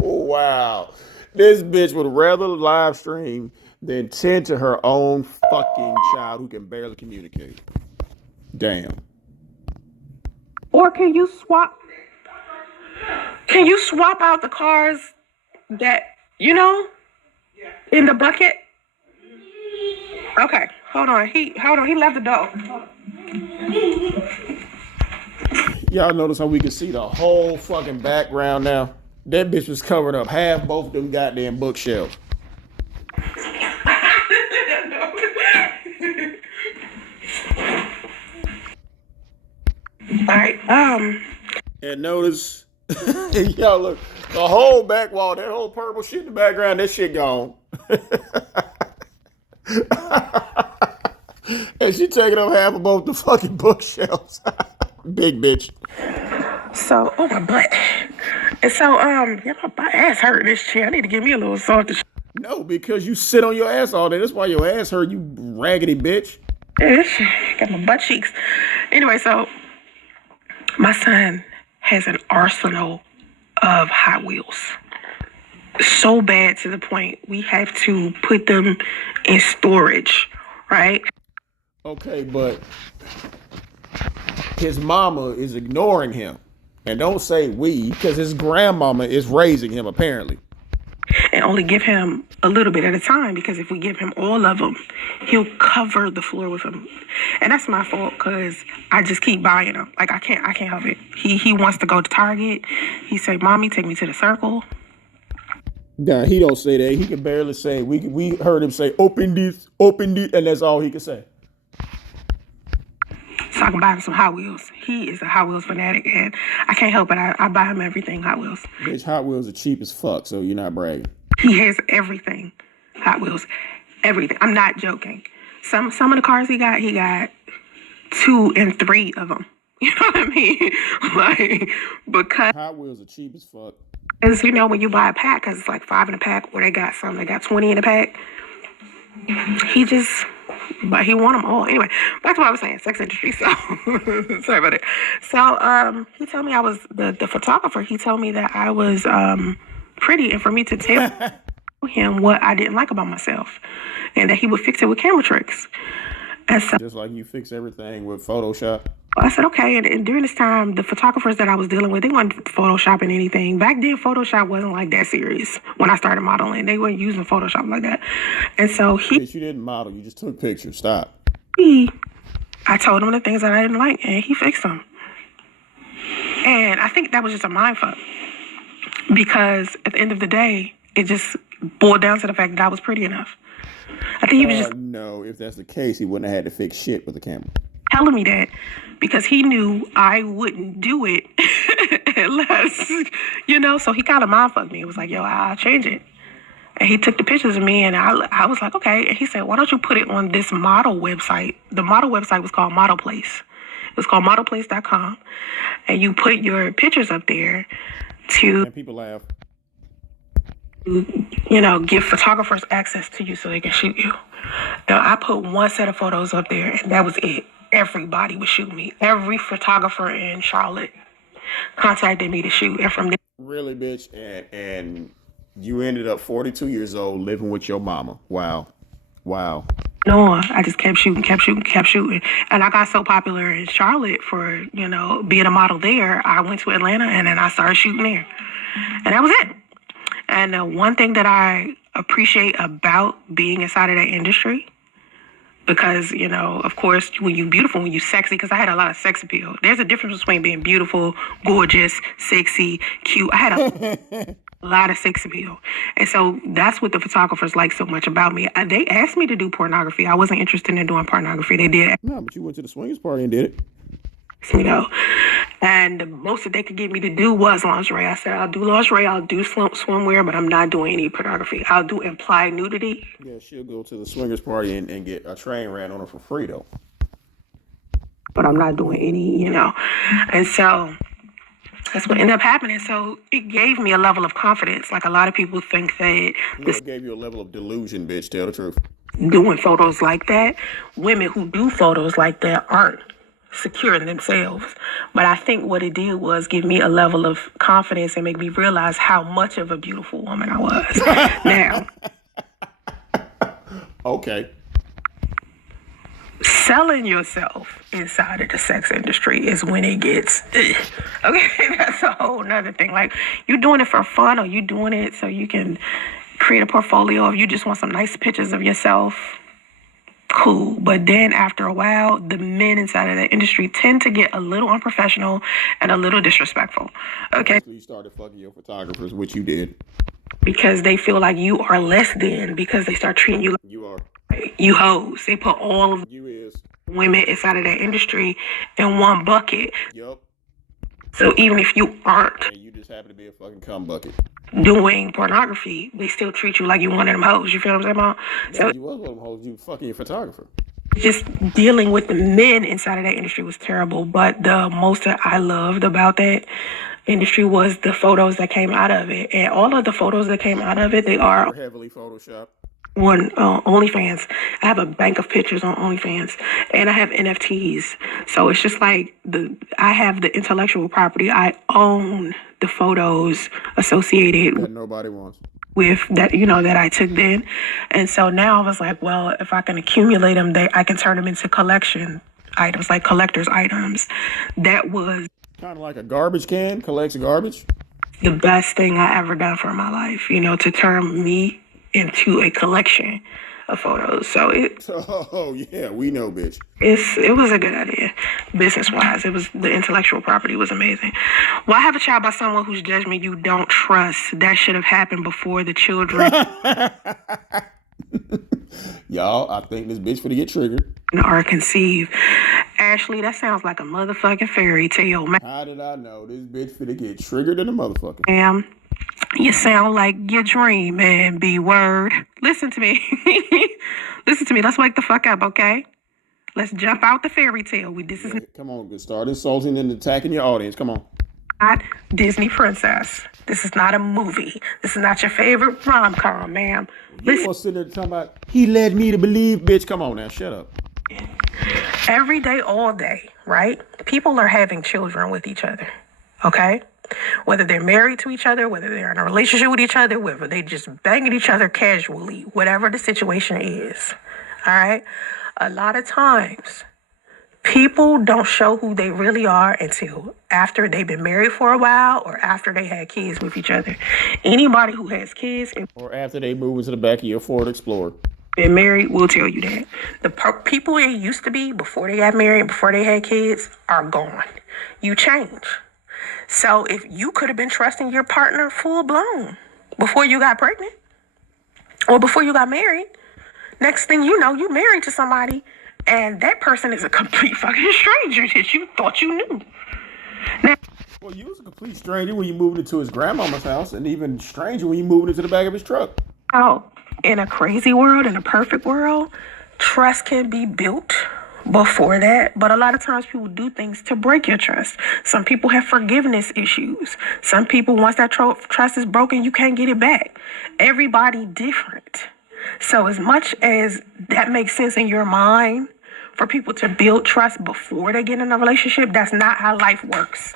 Wow. This bitch would rather live stream than tend to her own fucking child who can barely communicate. Damn. Or can you swap out the cars that, in the bucket? Okay, hold on. He left the door. Y'all notice how we can see the whole fucking background now? That bitch was covering up half both of them goddamn bookshelves. All right. And notice, y'all look, the whole back wall, that whole purple shit in the background, that shit gone. And she taking up half of both the fucking bookshelves. Big bitch. So, my butt. And so, yeah, my butt ass hurt in this chair. I need to give me a little salt. No, because you sit on your ass all day. That's why your ass hurt, you raggedy bitch. Got my butt cheeks. Anyway, so my son has an arsenal of Hot Wheels. So bad to the point we have to put them in storage, right? Okay, but his mama is ignoring him. And don't say we, because his grandmama is raising him, apparently. And only give him a little bit at a time, because if we give him all of them, he'll cover the floor with them. And that's my fault, because I just keep buying them. Like, I can't help it. He wants to go to Target. He say, "Mommy, take me to the circle." Nah, he don't say that. He can barely say. We heard him say, open this, and that's all he can say. So I can buy him some Hot Wheels. He is a Hot Wheels fanatic, and I can't help it. I buy him everything Hot Wheels. Bitch, Hot Wheels are cheap as fuck, so you're not bragging. He has everything Hot Wheels, everything. I'm not joking. Some of the cars he got 2 and 3 of them. You know what I mean? Like, because Hot Wheels are cheap as fuck. As you know, when you buy a pack, because it's like 5 in a pack, or they got 20 in a pack. But he want them all. Anyway, back to what I was saying, sex industry. So, sorry about it. So, he told me I was, the photographer, he told me that I was pretty, and for me to tell him what I didn't like about myself, and that he would fix it with camera tricks. And so, just like you fix everything with Photoshop. I said, okay. And during this time, the photographers that I was dealing with, they weren't photoshopping anything. Back then, Photoshop wasn't like that serious. When I started modeling, they weren't using Photoshop like that. And so Bitch, you didn't model. You just took pictures. Stop. I told him the things that I didn't like, and he fixed them. And I think that was just a mind fuck. Because at the end of the day, it just boiled down to the fact that I was pretty enough. I think he was just... No, if that's the case, he wouldn't have had to fix shit with the camera. Telling me that because he knew I wouldn't do it unless, so he kind of mind fucked me. It was like, yo, I'll change it. And he took the pictures of me, and I was like, okay. And he said, why don't you put it on this model website? The model website was called Model Place. It was called modelplace.com. And you put your pictures up there to... And people laugh. Give photographers access to you so they can shoot you. Now, I put one set of photos up there, and that was it. Everybody would shoot me. Every photographer in Charlotte contacted me to shoot. And from there... Really, bitch? And you ended up 42 years old living with your mama. Wow. No, I just kept shooting. And I got so popular in Charlotte for, being a model there. I went to Atlanta, and then I started shooting there. And that was it. And one thing that I appreciate about being inside of that industry, because, of course, when you're beautiful, when you're sexy, because I had a lot of sex appeal. There's a difference between being beautiful, gorgeous, sexy, cute. I had a lot of sex appeal. And so that's what the photographers like so much about me. They asked me to do pornography. I wasn't interested in doing pornography. They did. No, but you went to the swingers party and did it. And the most that they could get me to do was lingerie. I said, I'll do lingerie, I'll do swimwear, but I'm not doing any pornography. I'll do implied nudity. Yeah, she'll go to the swingers party and get a train ran on her for free, though. But I'm not doing any, And so that's what ended up happening. So it gave me a level of confidence. Like a lot of people think that... It gave you a level of delusion, bitch. Tell the truth. doing photos like that. Women who do photos like that aren't secure in themselves. But I think what it did was give me a level of confidence and make me realize how much of a beautiful woman I was. Now, Okay. selling yourself inside of the sex industry is when it gets okay. That's a whole nother thing. Like, you doing it for fun, or you doing it so you can create a portfolio, if you just want some nice pictures of yourself, cool. But then after a while, the men inside of the industry tend to get a little unprofessional and a little disrespectful. Okay. So you started fucking your photographers, which you did. Because they feel like you are less than, because they start treating you You are. like you hoes. They put all of You is. women inside of that industry in one bucket. Yup. So even if you aren't And you just happen to be a fucking cum bucket. doing pornography, they still treat you like you one of them hoes. You feel what I'm saying about? So You was one of them hoes. You fucking your photographer. just dealing with the men inside of that industry was terrible. But the most that I loved about that industry was the photos that came out of it. And all of the photos that came out of it, they are You're heavily photoshopped. on OnlyFans. I have a bank of pictures on OnlyFans, and I have NFTs. So it's just like I have the intellectual property. I own the photos associated That nobody wants. with that, you know, that I took then. And so now I was like, well, if I can accumulate them, I can turn them into collection items, like collector's items. That was Kind of like a garbage can collects garbage. the best thing I ever done for my life, you know, to turn me into a collection of photos. So Oh yeah, we know, bitch. it was a good idea, business wise. It was, the intellectual property was amazing. Why have a child by someone whose judgment you don't trust? That should have happened before the children Y'all, I think this bitch finna get triggered. are conceived. Ashley, that sounds like a motherfucking fairy tale, How did I know this bitch finna get triggered in a motherfucker? ma'am. You sound like your dream, man. B word. Listen to me. Listen to me. Let's wake the fuck up, okay? Let's jump out the fairy tale. This is Come on, start insulting and attacking your audience. Come on. not Disney Princess. This is not a movie. This is not your favorite rom-com, ma'am. You Listen, gonna sit there talking about he led me to believe, bitch. Come on now, shut up. every day, all day, right? People are having children with each other, okay? Whether they're married to each other, whether they're in a relationship with each other, whether they just banging each other casually, whatever the situation is, all right? A lot of times, people don't show who they really are until after they've been married for a while or after they had kids with each other. Anybody who has kids and Or after they move into the back of your Ford Explorer. been married will tell you that. The people they used to be before they got married, before they had kids, are gone. You change. So if you could have been trusting your partner full blown before you got pregnant or before you got married, next thing you know, you married to somebody and that person is a complete fucking stranger that you thought you knew. Now, Well, you was a complete stranger when you moved into his grandmama's house, and even stranger when you moved into the back of his truck. in a crazy world, in a perfect world, trust can be built before that. But a lot of times people do things to break your trust. Some people have forgiveness issues. Some people, once that trust is broken, you can't get it back. Everybody different. So as much as that makes sense in your mind for people to build trust before they get in a relationship, that's not how life works.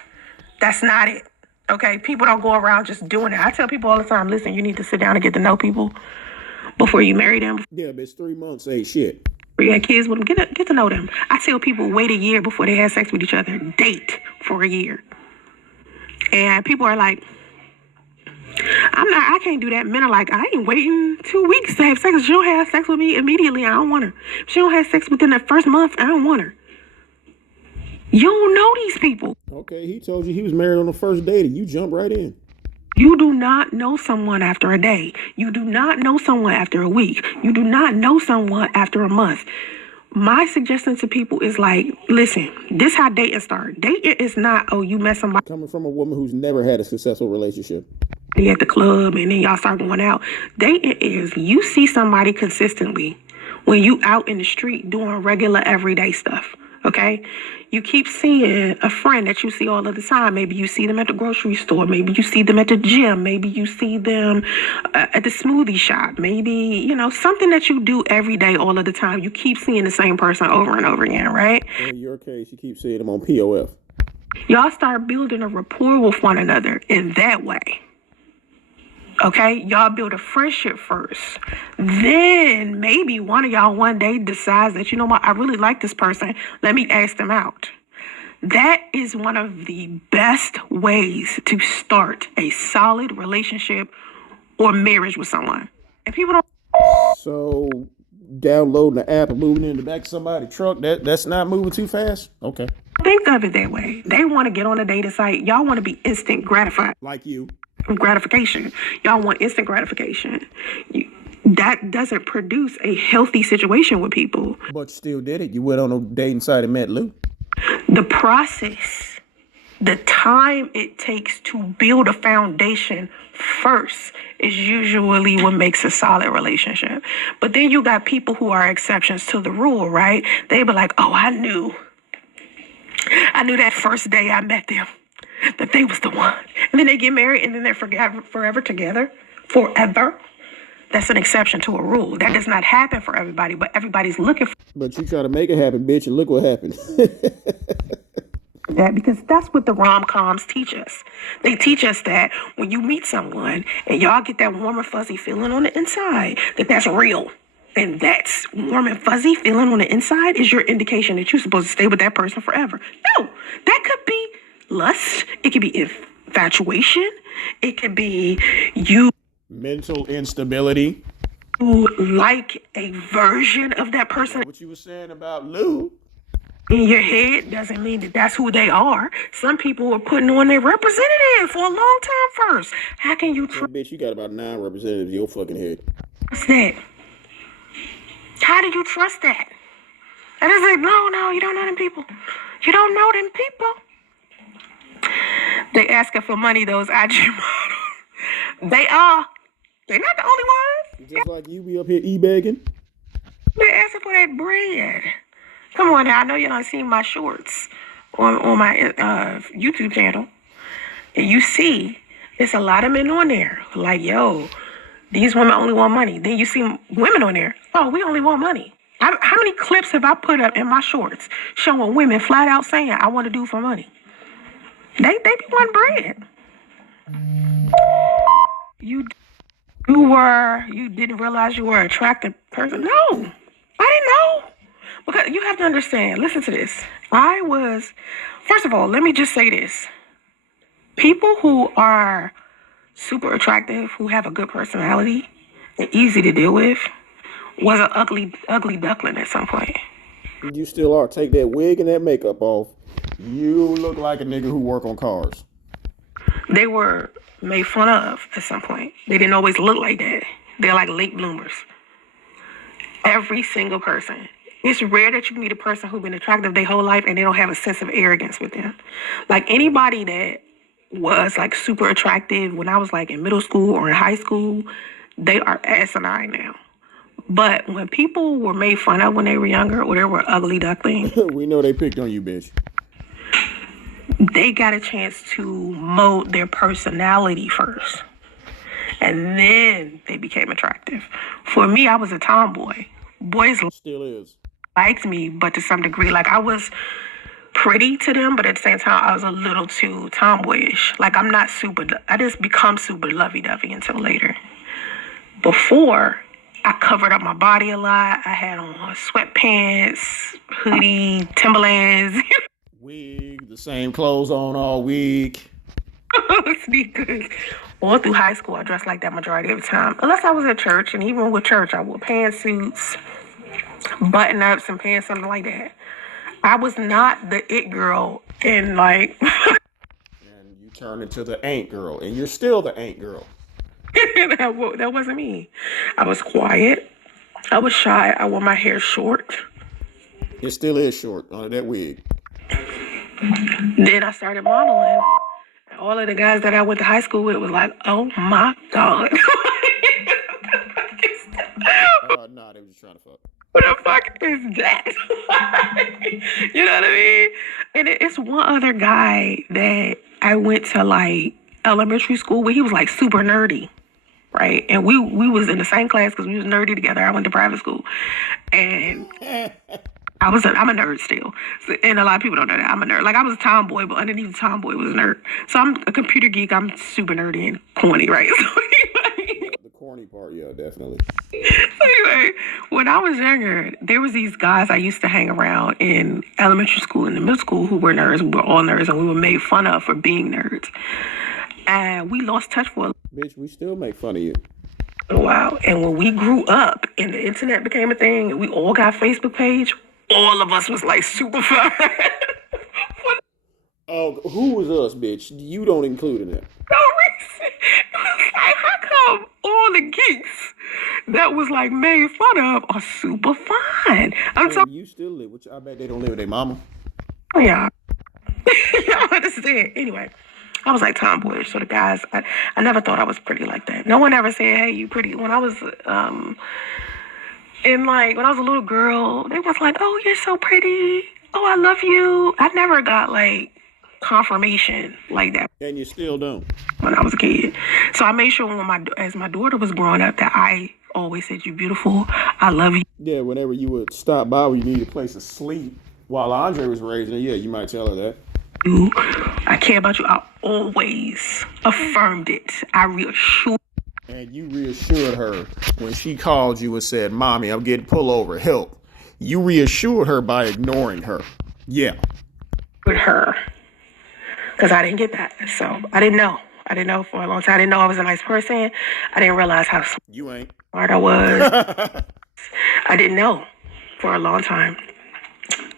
That's not it. Okay? People don't go around just doing it. I tell people all the time, listen, you need to sit down and get to know people before you marry them. Yeah, bitch, 3 months ain't shit. Before you had kids with them, get to know them. I tell people wait a year before they have sex with each other. Date for a year. And people are like, I can't do that. Men are like, I ain't waiting 2 weeks to have sex. If she don't have sex with me immediately, I don't want her. If she don't have sex within the first month, I don't want her. You don't know these people. Okay, he told you he was married on the first date, and you jump right in. You do not know someone after a day. You do not know someone after a week. You do not know someone after a month. My suggestion to people is like, listen, this how dating start. Dating is not, oh, you met somebody Coming from a woman who's never had a successful relationship. at the club and then y'all start going out. Dating is you see somebody consistently when you out in the street doing regular everyday stuff. Okay, you keep seeing a friend that you see all of the time. Maybe you see them at the grocery store. Maybe you see them at the gym. Maybe you see them at the smoothie shop. Maybe, you know, something that you do every day, all of the time. You keep seeing the same person over and over again, right? In your case, you keep seeing them on POF. Y'all start building a rapport with one another in that way. Okay, y'all build a friendship first. Then maybe one of y'all one day decides that, you know what, I really like this person. Let me ask them out. That is one of the best ways to start a solid relationship or marriage with someone. And people don't So downloading the app and moving in the back of somebody's truck, that's not moving too fast? Okay. think of it that way. They want to get on a dating site. Y'all want to be instant gratified. Like you. Gratification. Y'all want instant gratification. That doesn't produce a healthy situation with people. But you still did it. You went on a dating site and met Lou. The process, the time it takes to build a foundation first is usually what makes a solid relationship. But then you got people who are exceptions to the rule, right? They be like, oh, I knew that first day I met them that they was the one. And then they get married and then they're forever together. Forever. That's an exception to a rule. That does not happen for everybody, but everybody's looking for But you try to make it happen, bitch, and look what happened. that because that's what the rom-coms teach us. They teach us that when you meet someone and y'all get that warm and fuzzy feeling on the inside, that's real. And that's warm and fuzzy feeling on the inside is your indication that you're supposed to stay with that person forever. No, that could be lust. It could be infatuation. It could be you Mental instability. who like a version of that person What you were saying about Lou. in your head doesn't mean that that's who they are. Some people are putting on their representative for a long time first. How can you trust Bitch, you got about 9 representatives in your fucking head. that? How do you trust that? And it's like, no, you don't know them people. You don't know them people. They asking for money, those IG models. They are. They're not the only ones. Just like you be up here e-begging. They're asking for that bread. Come on now, I know you don't see my shorts on my YouTube channel. And you see, there's a lot of men on there. Like, yo, these women only want money. Then you see women on there. Oh, we only want money. How many clips have I put up in my shorts showing women flat out saying, I want to do for money? They be wanting bread. You didn't realize you were an attractive person? No, I didn't know. Because you have to understand, listen to this. First of all, let me just say this. People who are super attractive, who have a good personality, and easy to deal with, was an ugly duckling at some point. You still are. Take that wig and that makeup off. You look like a nigga who work on cars. They were made fun of at some point. They didn't always look like that. They're like late bloomers. Every single person. It's rare that you meet a person who's been attractive their whole life and they don't have a sense of arrogance with them. Like anybody that was like super attractive when I was like in middle school or in high school, they are asinine now. But when people were made fun of when they were younger or they were ugly ducklings, We know they picked on you, bitch. they got a chance to mold their personality first. And then they became attractive. For me, I was a tomboy. Boys Still is. liked me, but to some degree, like I was pretty to them, but at the same time, I was a little too tomboyish. Like I just become super lovey-dovey until later. Before, I covered up my body a lot. I had on sweatpants, hoodie, Timberlands, Wig, the same clothes on all week. sneakers. All through high school, I dressed like that majority of the time. Unless I was at church, and even with church, I wore pantsuits, button-ups, and pants, something like that. I was not the it girl in like... And you turn into the ain't girl, and you're still the ain't girl. That wasn't me. I was quiet. I was shy. I wore my hair short. It still is short under that wig. Then I started modeling. And all of the guys that I went to high school with was like, oh my God. Nah, they were just trying to fuck. What the fuck is that? You know what I mean? And it's one other guy that I went to like elementary school with. He was like super nerdy, right? And we was in the same class because we was nerdy together. I went to private school, and I'm a nerd still, so, and a lot of people don't know that I'm a nerd. Like I was a tomboy, but underneath the tomboy was a nerd. So I'm a computer geek. I'm super nerdy and corny, right? So anyway, The corny part, yeah, definitely. anyway, when I was younger, there was these guys I used to hang around in elementary school and in middle school who were nerds. We were all nerds, and we were made fun of for being nerds. And we lost touch for a Bitch, we still make fun of you. little while. And when we grew up and the internet became a thing, and we all got a Facebook page, all of us was like super fun. Oh, who was us, bitch? You don't include in that. No reason. It was like, how come all the geeks that was like made fun of are super fun? I'm And talking. you still live, which I bet they don't live with their mama. Oh, yeah. Y'all understand. Anyway, I was like tomboyish. So the guys, I never thought I was pretty like that. No one ever said, hey, you pretty. When I was when I was a little girl, they was like, oh, you're so pretty. Oh, I love you. I never got like confirmation like that And you still don't. when I was a kid. So I made sure as my daughter was growing up that I always said, you beautiful. I love you. Yeah, whenever you would stop by when you need a place to sleep while Andre was raising her, yeah, you might tell her that. I care about you. I always affirmed it. I reassured. And you reassured her when she called you and said, Mommy, I'm getting pulled over, help. You reassured her by ignoring her. Yeah. With her. Because I didn't get that. So I didn't know. I didn't know for a long time. I didn't know I was a nice person. I didn't realize how You ain't. smart I was. I didn't know for a long time.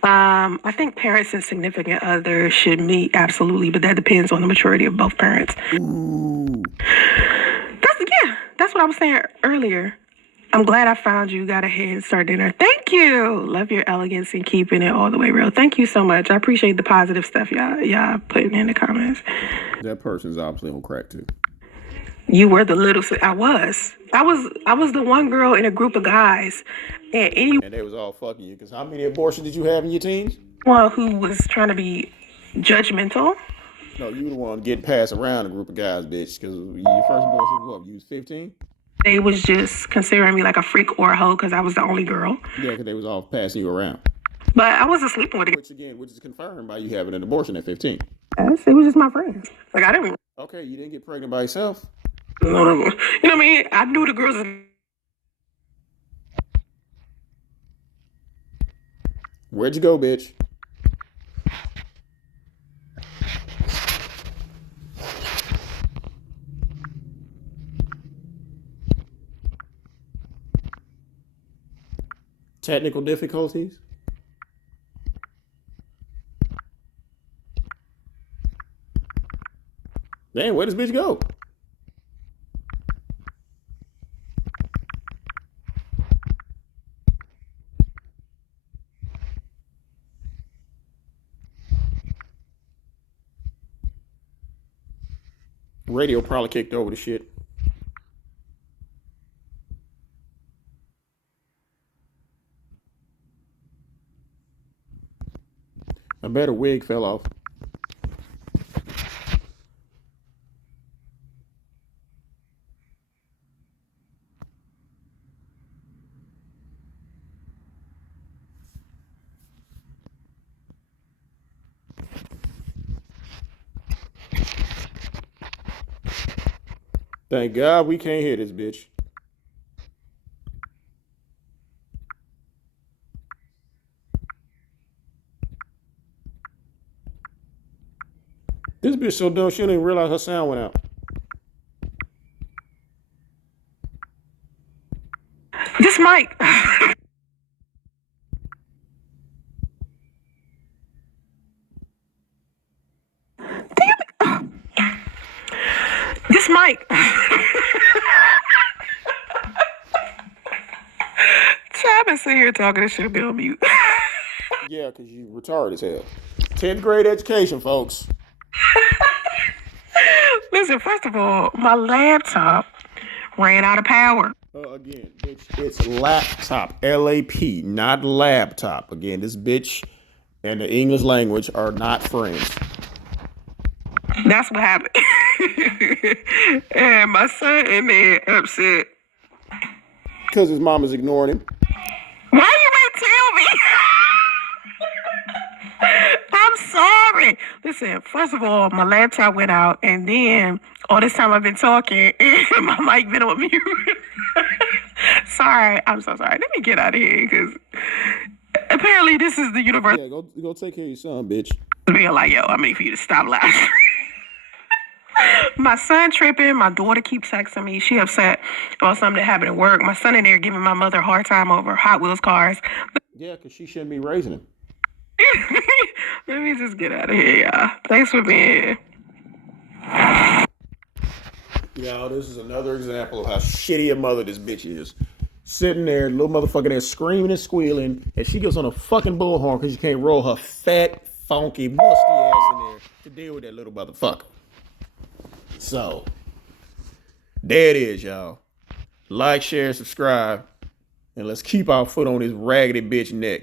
I think parents and significant others should meet, absolutely, but that depends on the maturity of both parents. Ooh. That's what I was saying earlier. I'm glad I found you. Got a head start dinner. Thank you. Love your elegance and keeping it all the way real. Thank you so much. I appreciate the positive stuff y'all putting in the comments. That person's obviously on crack too. You were the little. I was the one girl in a group of guys, and anyone And they was all fucking you, because how many abortions did you have in your teens? who was trying to be judgmental. No, you the one getting passed around a group of guys, bitch, because your first abortion was what, you was 15? They was just considering me like a freak or a hoe because I was the only girl. Yeah, because they was all passing you around. But I wasn't sleeping with it. Which is confirmed by you having an abortion at 15. It was just my friends. Like I didn't. Okay, you didn't get pregnant by yourself. You know what I mean? I knew the girls. Where'd you go, bitch? Technical difficulties? Damn, where does bitch go? Radio probably kicked over the shit. I bet her wig fell off. Thank God we can't hear this bitch. This bitch so dumb she didn't even realize her sound went out. This mic. This mic. I've been sitting here talking this shit be on mute. Yeah, because you retarded as hell. 10th grade education, folks. Listen, first of all, my laptop ran out of power. Again, bitch, it's laptop. LAP, not laptop. Again, this bitch and the English language are not friends. That's what happened. And my son in there upset. Because his mom is ignoring him. Why you ain't tell me? I'm sorry. Listen, first of all, my laptop went out, and then all this time I've been talking, and my mic been on mute. Sorry, I'm so sorry. Let me get out of here, because apparently this is the universe. Yeah, go take care of your son, bitch. Being like, yo, I'm ready for you to stop laughing. My son tripping. My daughter keeps texting me. She upset about something that happened at work. My son in there giving my mother a hard time over Hot Wheels cars. Yeah, because she shouldn't be raising him. Let me just get out of here, y'all. Thanks for being here. Yo, this is another example of how shitty a mother this bitch is. Sitting there, little motherfucker there screaming and squealing, and she gets on a fucking bullhorn because she can't roll her fat, funky, musty ass in there to deal with that little motherfucker. So, there it is, y'all. Like, share, subscribe, and let's keep our foot on this raggedy bitch neck.